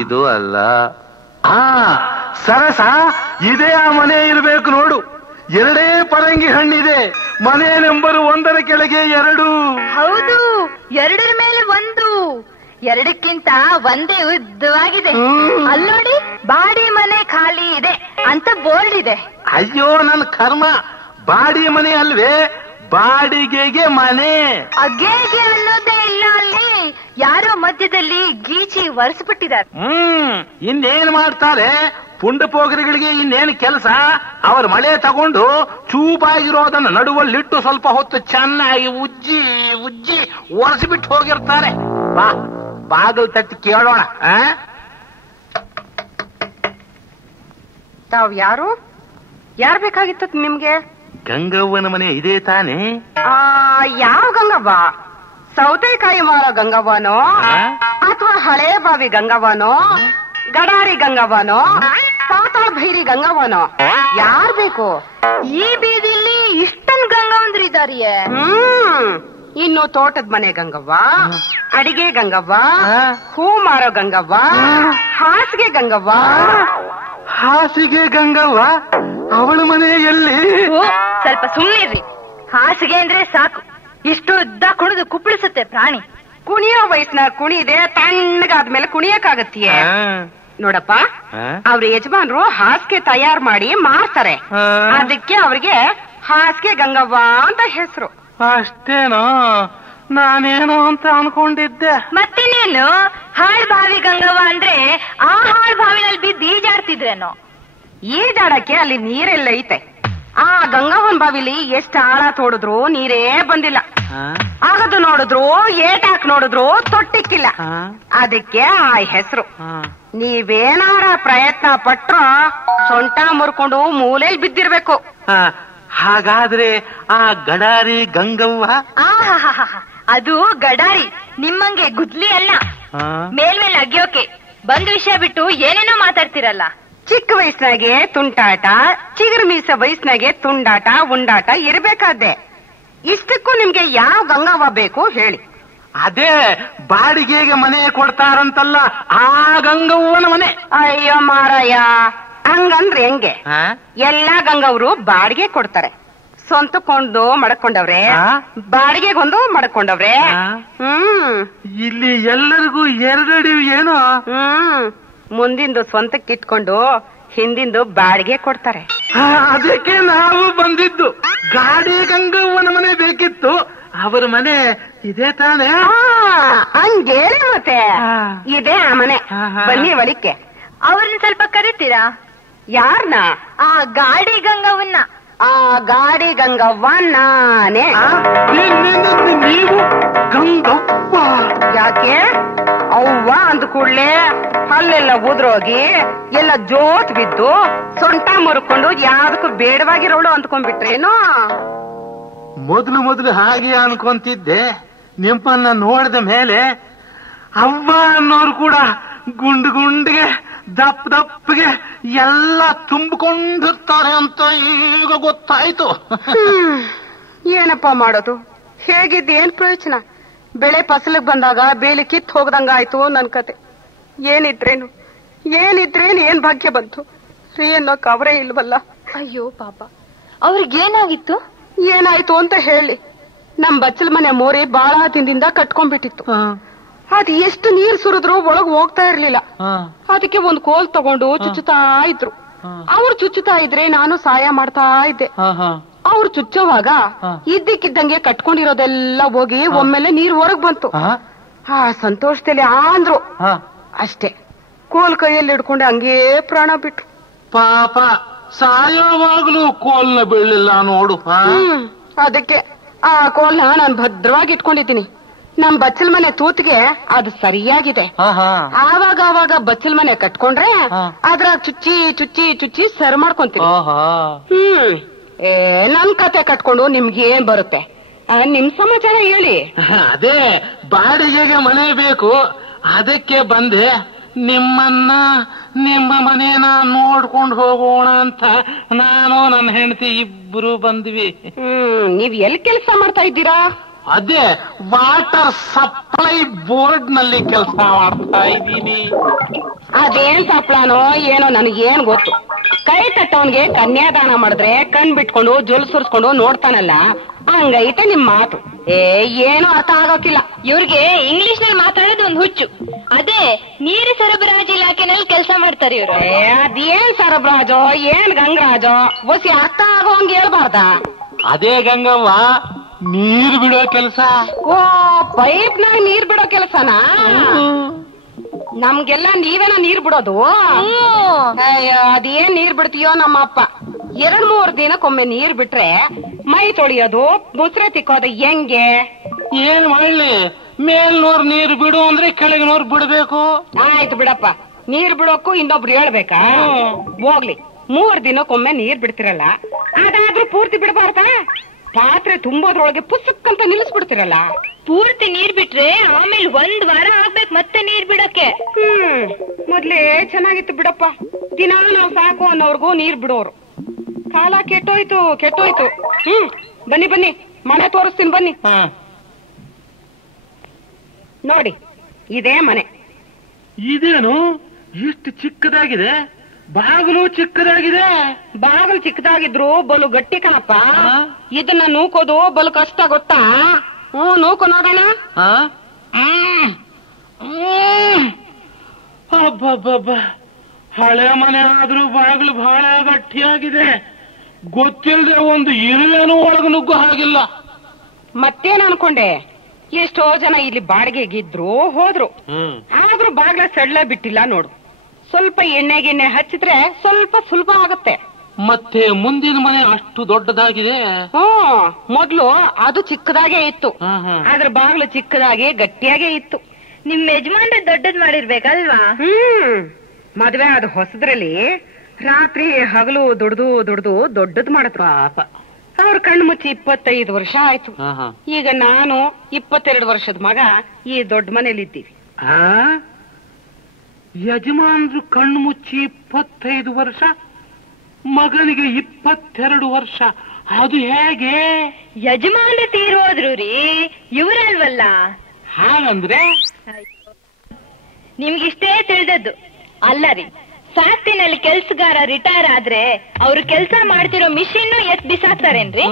ಇದು ಅಲ್ಲ. ಸರಸ, ಇದೇ ಆ ಮನೆ ಇರಬೇಕು ನೋಡು. ಎರಡೇ ಪರಂಗಿ ಹಣ್ಣಿದೆ. ಮನೆ ನಂಬರ್ 1 ಕೆಳಗೆ 2. ಹೌದು, 2 ಮೇಲೆ 1. 2ಕ್ಕಿಂತ ಒಂದೇ ಉದ್ದವಾಗಿದೆ. ಅಲ್ಲೋಡಿ, ಬಾಡಿ ಮನೆ ಖಾಲಿ ಇದೆ ಅಂತ ಬೋರ್ಡ್ ಇದೆ. ಅಯ್ಯೋ ನನ್ನ ಕರ್ಮ, ಬಾಡಿ ಮನೆ ಅಲ್ವೇ, ಬಾಡಿಗೆಗೆ ಮನೆ. ಅಗೇಗೆ ಅನ್ನೋದೇ ಇಲ್ಲ ಅಲ್ಲಿ. ಯಾರೋ ಮಧ್ಯದಲ್ಲಿ ಗೀಚಿ ಒರೆಸ್ಬಿಟ್ಟಿದ್ದಾರೆ. ಇನ್ನೇನ್ ಮಾಡ್ತಾರೆ ಪುಂಡ ಪೋಗರಿಗಳಿಗೆ? ಇನ್ನೇನು ಕೆಲಸ? ಅವ್ರ ಮಳೆ ತಗೊಂಡು ಚೂಪಾಗಿರೋದನ್ನ ನಡುವಲ್ಲಿಟ್ಟು ಸ್ವಲ್ಪ ಹೊತ್ತು ಚೆನ್ನಾಗಿ ಉಜ್ಜಿ ಉಜ್ಜಿ ಒರೆಸಿಬಿಟ್ಟು ಹೋಗಿರ್ತಾರೆ. ಬಾ, ಬಾಗಿಲು ತಟ್ಟಿ ಕೇಳೋಣ. ತಾವ್ ಯಾರು ಬೇಕಾಗಿತ್ತು ನಿಮ್ಗೆ? ಗಂಗವ್ವನ ಮನೆ ಇದೆ ತಾನೆ? ಯಾವ ಗಂಗವ್ವ? ಸೌತೆಕಾಯಿ ಮಾರೋ ಗಂಗವ್ವನೋ ಅಥವಾ ಹಳೆ ಬಾವಿ ಗಂಗವ್ವನೋ, ಗಡಾರಿ ಗಂಗವ್ವನೋ, ಪಾತಾಳ ಭೈರಿ ಗಂಗವ್ವನೋ? ಯಾರ್ ಬೇಕು? ಈ ಬೀದಿಲಿ ಇಷ್ಟೊಂದು ಗಂಗವಂದ್ರಿದಾರಿಯೇ. ಇನ್ನು ತೋಟದ ಮನೆ ಗಂಗವ್ವ, ಅಡಿಗೆ ಗಂಗವ್ವ, ಹೂ ಮಾರೋ ಗಂಗವ್ವ, ಹಾಸಿಗೆ ಗಂಗವ್ವ. ಹಾಸಿಗೆ ಗಂಗವ್ವ ಅವಳ ಮನೆ ಎಲ್ಲಿ? ಸ್ವಲ್ಪ ಸುಮ್ಮನಿರ್ರಿ. ಹಾಸಿಗೆ ಅಂದ್ರೆ ಸಾಕು, ಇಷ್ಟು ಉದ್ದ ಕುಣಿದು ಕುಪ್ಪಳಿಸುತ್ತೆ ಪ್ರಾಣಿ. ಕುಣಿಯೋ ವಯಸ್ಸಿನ ಕುಣಿದೆ, ತಣ್ಣಗಾದ್ಮೇಲೆ ಕುಣಿಯಕ್ಕಾಗತ್ತೀಯ? ನೋಡಪ್ಪ, ಅವ್ರ ಯಜಮಾನ್ರು ಹಾಸಿಗೆ ತಯಾರು ಮಾಡಿ ಮಾರ್ತಾರೆ. ಅದಕ್ಕೆ ಅವ್ರಿಗೆ ಹಾಸಿಗೆ ಗಂಗವ್ವ ಅಂತ ಹೆಸರು. ಅಷ್ಟೇನೋ? ನಾನೇನೋ ಅಂತ ಅನ್ಕೊಂಡಿದ್ದೆ. ಮತ್ತಿನ್ನೇನು, ಹಾಳ್ ಬಾವಿ ಗಂಗವ್ವ ಅಂದ್ರೆ ಆ ಹಾಳ್ ಬಾವಿನಲ್ಲಿ ಬಿದ್ದು ಈಜಾಡ್ತಿದ್ರೇನೋ? ಈಜಾಡಕ್ಕೆ ಅಲ್ಲಿ ನೀರೆಲ್ಲ ಐತೆ. ಆ ಗಂಗವ್ವನ್ ಬಾವಿಲಿ ಎಷ್ಟ್ ಆಳ ತೋಡಿದ್ರು ನೀರೇ ಬಂದಿಲ್ಲ. ಆಗದು ನೋಡಿದ್ರು, ಏಟಾಕ್ ನೋಡಿದ್ರು ತೊಟ್ಟಿಕ್ಕಿಲ್ಲ. ಅದಕ್ಕೆ ಆ ಹೆಸರು. ನೀವೇನಾರ ಪ್ರಯತ್ನ ಪಟ್ರ ಸೊಂಟ ಮುರ್ಕೊಂಡು ಮೂಲೆಯಲ್ಲಿ ಬಿದ್ದಿರ್ಬೇಕು. ಹಾಗಾದ್ರೆ ಆ ಗಡಾರಿ ಗಂಗವ್ವ? ಅದು ಗಡಾರಿ, ನಿಮ್ಮಂಗೆ ಗುದ್ಲಿ ಅಲ್ಲ. ಮೇಲ್ಮೇಲೆ ಅಗ್ಯೋಕೆ ಬಂದ್ ವಿಷಯ ಬಿಟ್ಟು ಏನೇನೋ ಮಾತಾಡ್ತಿರಲ್ಲ. ಚಿಕ್ಕ ವಯಸ್ಸಿನಾಗೆ ತುಂಟಾಟ, ಚಿಗುರು ಮೀಸ ವಯಸ್ಸಿನಾಗೆ ತುಂಡಾಟ ಉಂಡಾಟ ಇರ್ಬೇಕಾದ್ದೆ. ಇಷ್ಟಕ್ಕೂ ನಿಮ್ಗೆ ಯಾವ ಗಂಗವ್ವ ಬೇಕು ಹೇಳಿ? ಅದೇ ಬಾಡಿಗೆಗೆ ಮನೆ ಕೊಡ್ತಾರಂತಲ್ಲ, ಆ ಗಂಗವ್ವನ ಮನೆ. ಅಯ್ಯೋ ಮಾರಾಯ, ಹಂಗಂದ್ರೆ ಹೆಂಗೆ? ಎಲ್ಲಾ ಗಂಗವ್ರು ಬಾಡಿಗೆ ಕೊಡ್ತಾರೆ. ಸ್ವಂತಕ್ಕೊಂದು ಮಡ್ಕೊಂಡವ್ರೆ, ಬಾಡಿಗೆಗೊಂದು ಮಡ್ಕೊಂಡವ್ರೆ. ಇಲ್ಲಿ ಎಲ್ಲರಿಗೂ 2 ಅಡಿ ಏನೋ. ಮುಂದಿಂದು ಸ್ವಂತಕ್ಕೆ ಇಟ್ಕೊಂಡು ಹಿಂದಿಂದು ಬಾಡಿಗೆ ಕೊಡ್ತಾರೆ. ಅದಕ್ಕೆ ನಾವು ಬಂದಿದ್ದು. ಗಾಡಿ ಗಂಗವ್ವನ ಮನೆ ಬೇಕಿತ್ತು. ಅವರ ಮನೆ ಇದೆ ತಾನೆ? ಹಂಗೇಳಿ ಮತ್ತೆ ಇದೆ ಆ ಮನೆ. ಬನ್ನಿ ಒಳಿಕೆ. ಅವ್ರನ್ನ ಸ್ವಲ್ಪ ಕರಿತೀರಾ? ಯಾರನ್ನ? ಆ ಗಾಡಿ ಗಂಗವ್ವನ್ನ. ಆ ಗಾಡಿ ಗಂಗವ್ವ ನಾನೇ. ನೀವು ಗಂಗವ್ವ? ಯಾಕೆ? ಅವ್ವ ಅಂದ ಕೂಡ್ಲೆ ಹಲ್ಲೆಲ್ಲ ಉದ್ರೋಗಿ ಎಲ್ಲ ಜೋತ್ ಬಿದ್ದು ಸೊಂಟ ಮುರ್ಕೊಂಡು ಯಾವ್ದಕ್ಕೂ ಬೇಡವಾಗಿರೋಳು ಅಂದ್ಕೊಂಡ್ಬಿಟ್ರೇನೋ? ಮೊದಲು ಹಾಗೆ ಅನ್ಕೊಂತಿದ್ದೆ. ನಿಮ್ಮನ್ನ ನೋಡಿದ ಮೇಲೆ ಅವ್ವ ಅನ್ನೋರು ಕೂಡ ಗುಂಡಿಗೆ ದಪ್ಪಗೆ ಎಲ್ಲ ತುಂಬಿಕೊಂಡಿರ್ತಾರೆ ಅಂತ ಈಗ ಗೊತ್ತಾಯ್ತು. ಏನಪ್ಪಾ ಮಾಡೋದು? ಹೇಗಿದ್ದೇನ್ ಪ್ರಯೋಜನ? ಬೆಳೆ ಫಸಲಿಗೆ ಬಂದಾಗ ಬೇಲಿ ಕಿತ್ ಹೋಗದಂಗಾಯ್ತು ನನ್ ಕತೆ. ಏನಿದ್ರೇನು ಏನ್ ಭಾಗ್ಯ ಬಂತು ರೀ ಅನ್ನೋಕ್ ಅವರೇ ಇಲ್ವಲ್ಲ. ಅಯ್ಯೋ ಪಾಪ, ಅವ್ರಿಗೇನಾಗಿತ್ತು? ಏನಾಯ್ತು ಅಂತ ಹೇಳಿ. ನಮ್ ಬಚ್ಚಲ್ ಮನೆ ಮೋರಿ ಬಾಳ ದಿನದಿಂದ ಕಟ್ಕೊಂಡ್ಬಿಟ್ಟಿತ್ತು. ಅದ್ ಎಷ್ಟು ನೀರ್ ಸುರಿದ್ರು ಒಳಗ್ ಹೋಗ್ತಾ ಇರ್ಲಿಲ್ಲ. ಅದಕ್ಕೆ ಒಂದ್ ಕೋಲ್ ತಗೊಂಡು ಚುಚ್ಚುತ್ತಾ ಇದ್ರು. ಅವ್ರು ಚುಚ್ಚುತ್ತಾ ಇದ್ರೆ ನಾನು ಸಹಾಯ ಮಾಡ್ತಾ ಇದ್ದೆ. ಅವ್ರು ಚುಚ್ಚೋವಾಗ ಇದ್ದಕ್ಕಿದ್ದಂಗೆ ಕಟ್ಕೊಂಡಿರೋದೆಲ್ಲ ಹೋಗಿ ಒಮ್ಮೆಲೆ ನೀರ್ ಹೊರಗ್ ಬಂತು. ಆ ಸಂತೋಷದಲ್ಲಿ ಅಂದ್ರು ಅಷ್ಟೇ. ಕೋಲ್ ಕೈಯಲ್ಲಿ ಹಿಡ್ಕೊಂಡು ಹಂಗೇ ಪ್ರಾಣ ಬಿಟ್ರು. ಪಾಪ, ಸಾಯೋವಾಗ್ಲೂ ಕೋಲ್ನ ಬೀಳಿಲ್ಲ ನೋಡು. ಅದಕ್ಕೆ ಆ ಕೋಲ್ನ ನಾನು ಭದ್ರವಾಗಿ ಇಟ್ಕೊಂಡಿದ್ದೀನಿ. ನಮ್ ಬಚ್ಚಲ್ ಮನೆ ತೂತ್ಗೆ ಅದು ಸರಿಯಾಗಿದೆ. ಆವಾಗ ಬಚ್ಚಲ್ ಮನೆ ಕಟ್ಕೊಂಡ್ರೆ ಅದ್ರಾಗ ಚುಚ್ಚಿ ಸರ್ ಮಾಡ್ಕೊಂತೀನಿ. ನನ್ ಕತೆ ಕಟ್ಕೊಂಡು ನಿಮ್ಗೇನ್ ಬರುತ್ತೆ? ನಿಮ್ ಸಮಾಚಾರ ಹೇಳಿ. ಅದೇ ಬಾಡಿಗೆಗೆ ಮನೆ ಬೇಕು, ಅದಕ್ಕೆ ಬಂದೆ. ನಿಮ್ಮನ್ನ ನಿಮ್ಮ ಮನೇನ ನೋಡ್ಕೊಂಡು ಹೋಗೋಣ ಅಂತ ನಾನು ನನ್ನ ಹೆಂಡತಿ ಇಬ್ರು ಬಂದ್ವಿ. ನೀವ್ ಎಲ್ಲಿ ಕೆಲಸ ಮಾಡ್ತಾ ಇದ್ದೀರಾ? ಅದೇ ವಾಟರ್ ಸಪ್ಲೈ ಬೋರ್ಡ್ ನಲ್ಲಿ ಕೆಲಸ ಮಾಡ್ತಾ ಇದ್ದೀನಿ. ಅದೇನ್ ಸಪ್ಲಾನೋ ಏನೋ ನನಗೇನ್ ಗೊತ್ತು. ಕೈ ತಟ್ಟವನ್ಗೆ ಕನ್ಯಾದಾನ ಮಾಡಿದ್ರೆ ಕಣ್ ಬಿಟ್ಕೊಂಡು ಜೊಲ್ ಸುರಿಸ್ಕೊಂಡು ನೋಡ್ತಾನಲ್ಲ, ಹಂಗೈತೆ ನಿಮ್ ಮಾತು. ಏನು ಅರ್ಥ ಆಗೋಕಿಲ್ಲ. ಇವ್ರಿಗೆ ಇಂಗ್ಲಿಷ್ ನಲ್ಲಿ ಮಾತಾಡೋದು ಒಂದು ಹುಚ್ಚು. ಅದೇ ನೀರು ಸರಬರಾಜು ಇಲಾಖೆನಲ್ಲಿ ಕೆಲಸ ಮಾಡ್ತಾರೆ ಇವ್ರು. ಅದೇನ್ ಸರಬರಾಜೋ ಏನ್ ಗಂಗರಾಜೋ ಒಸಿ ಅರ್ಥ ಆಗೋ ಹಂಗ ಹೇಳ್ಬಾರ್ದ? ಅದೇ ಗಂಗವ್ವ, ನೀರು ಬಿಡೋ ಕೆಲಸ. ಓ, ಪೈಪ್ನಾಗ ನೀರ್ ಬಿಡೋ ಕೆಲಸನಾ? ನಮ್ಗೆಲ್ಲ ನೀವೇನ ನೀರ್ ಬಿಡೋದು? ಅಯ್ಯೋ, ಅದೇನ್ ನೀರ್ ಬಿಡ್ತೀಯೋ ನಮ್ಮಪ್ಪ. 2-3 ದಿನಕ್ಕೊಮ್ಮೆ ನೀರ್ ಬಿಟ್ರೆ ಮೈ ತೊಳಿಯೋದು ಮುಸ್ರೆ ತಿಕ್ಕೋದು ಹೆಂಗೆ? ಏನ್ ಮಾಡ್ಲಿ, ಮೇಲ್ನೋರ್ ನೀರು ಬಿಡು ಅಂದ್ರೆ ಕೆಳಗಿನೋರ್ ಬಿಡ್ಬೇಕು. ಆಯ್ತು ಬಿಡಪ್ಪ, ನೀರ್ ಬಿಡೋಕು ಇನ್ನೊಬ್ರು ಹೇಳ್ಬೇಕಾ? ಹೋಗ್ಲಿ, 3 ದಿನಕ್ಕೊಮ್ಮೆ ನೀರ್ ಬಿಡ್ತಿರಲ್ಲ, ಅದಾದ್ರೂ ಪೂರ್ತಿ ಬಿಡಬಾರ್ದಾ? ಪಾತ್ರೆ ತುಂಬೋದ್ರೊಳಗೆ ಪುಸ್ತಕಂತ ನಿಲ್ಲಿಸ್ಬಿಡ್ತಿರಲ್ಲ. ಪೂರ್ತಿ ನೀರ್ ಬಿಟ್ರೆ ಆಮೇಲೆ 1 ವಾರ ಆಗ್ಬೇಕು ಮತ್ತೆ ನೀರ್ ಬಿಡಕ್ಕೆ. ಮೊದ್ಲೇ ಚೆನ್ನಾಗಿತ್ತು ಬಿಡಪ್ಪ. ದಿನಾ ನಾವ್ ಸಾಕು ಅನ್ನೋರ್ಗೂ ನೀರ್ ಬಿಡೋರು. ಕಾಲ ಕೆಟ್ಟೋಯ್ತು. ಬನ್ನಿ ಬನ್ನಿ, ಮನೆ ತೋರಿಸ್ತೀನಿ ಬನ್ನಿ. ನೋಡಿ, ಇದೇ ಮನೆ. ಇದೇನು ಇಷ್ಟು ಚಿಕ್ಕದಾಗಿದೆ? ಬಾಗಿಲು ಚಿಕ್ಕದಾಗಿದೆ. ಬಾಗಿಲು ಚಿಕ್ಕದಾಗಿದ್ರು ಬಲು ಗಟ್ಟಿ ಕಣಪ್ಪ. ಇದನ್ನ ನೂಕೋದು ಬಲು ಕಷ್ಟ ಗೊತ್ತಾ? ನೂಕು ನೋಡೋಣ. ಅಬ್ಬಬ್ಬಬ್ಬ, ಹಳೆ ಮನೆ ಆದ್ರೂ ಬಾಗಿಲು ಬಹಳ ಗಟ್ಟಿಯಾಗಿದೆ. ಗೊತ್ತಿಲ್ಲದೆ ಒಂದು ಇರುವೆನೂ ಒಳಗೆ ನುಗ್ಗು ಹಾಗಿಲ್ಲ. ಮತ್ತೇನ್ ಅನ್ಕೊಂಡೆ? ಎಷ್ಟೋ ಜನ ಇಲ್ಲಿ ಬಾಡಿಗೆಗಿದ್ರು ಹೋದ್ರು, ಆದ್ರೂ ಬಾಗ್ಲ ಸಡ್ಲ ಬಿಟ್ಟಿಲ್ಲ ನೋಡು. ಸ್ವಲ್ಪ ಎಣ್ಣೆ ಹಚ್ಚಿದ್ರೆ ಸ್ವಲ್ಪ ಸುಲಭ ಆಗುತ್ತೆ. ಮತ್ತೆ ಮುಂದಿನ ಮನೆ ಅಷ್ಟು ದೊಡ್ಡದಾಗಿದೆ. ಮೊದ್ಲು ಅದು ಚಿಕ್ಕದಾಗೇ ಇತ್ತು, ಆದ್ರೆ ಬಾಗ್ಲು ಚಿಕ್ಕದಾಗಿ ಗಟ್ಟಿಯಾಗೇ ಇತ್ತು. ನಿಮ್ ಯಜಮಾನ್ರೆ ದೊಡ್ಡದ್ ಮಾಡಿರ್ಬೇಕಲ್ವಾ? ಮದ್ವೆ ಅದು ಹೊಸದ್ರಲ್ಲಿ ರಾತ್ರಿ ಹಗಲು ದುಡ್ದು ದೊಡ್ಡದ್ ಮಾಡಿದ್ರು. ಅವ್ರ ಕಣ್ಣು ಮುಚ್ಚಿ 25 ವರ್ಷ ಆಯ್ತು. ಈಗ ನಾನು 22 ವರ್ಷದ ಮಗ ಈ ದೊಡ್ಡ ಮನೇಲಿದ್ದೀವಿ. ಯಜಮಾನ್ರು ಕಣ್ಣು ಮುಚ್ಚಿ 25 ವರ್ಷ, ಮಗನಿಗೆ 22 ವರ್ಷ. ಅದು ಹೇಗೆ? ಯಜಮಾನ್ರೆ ತೀರೋದ್ರು ರೀ, ಇವರಲ್ವಲ್ಲ. ಹಾಗಂದ್ರೆ ನಿಮ್ಗಿಷ್ಟೇ ತಿಳಿದದ್ದು ಅಲ್ಲ ರೀ. ಫ್ಯಾಕ್ಟ್ರಿನಲ್ಲಿ ಕೆಲ್ಸಗಾರ ರಿಟೈರ್ ಆದ್ರೆ ಅವ್ರು ಕೆಲಸ ಮಾಡ್ತಿರೋ ಮಿಷಿನ್ ಎತ್ ಬಿಸಾಕ್ತಾರೇನ್ರಿ?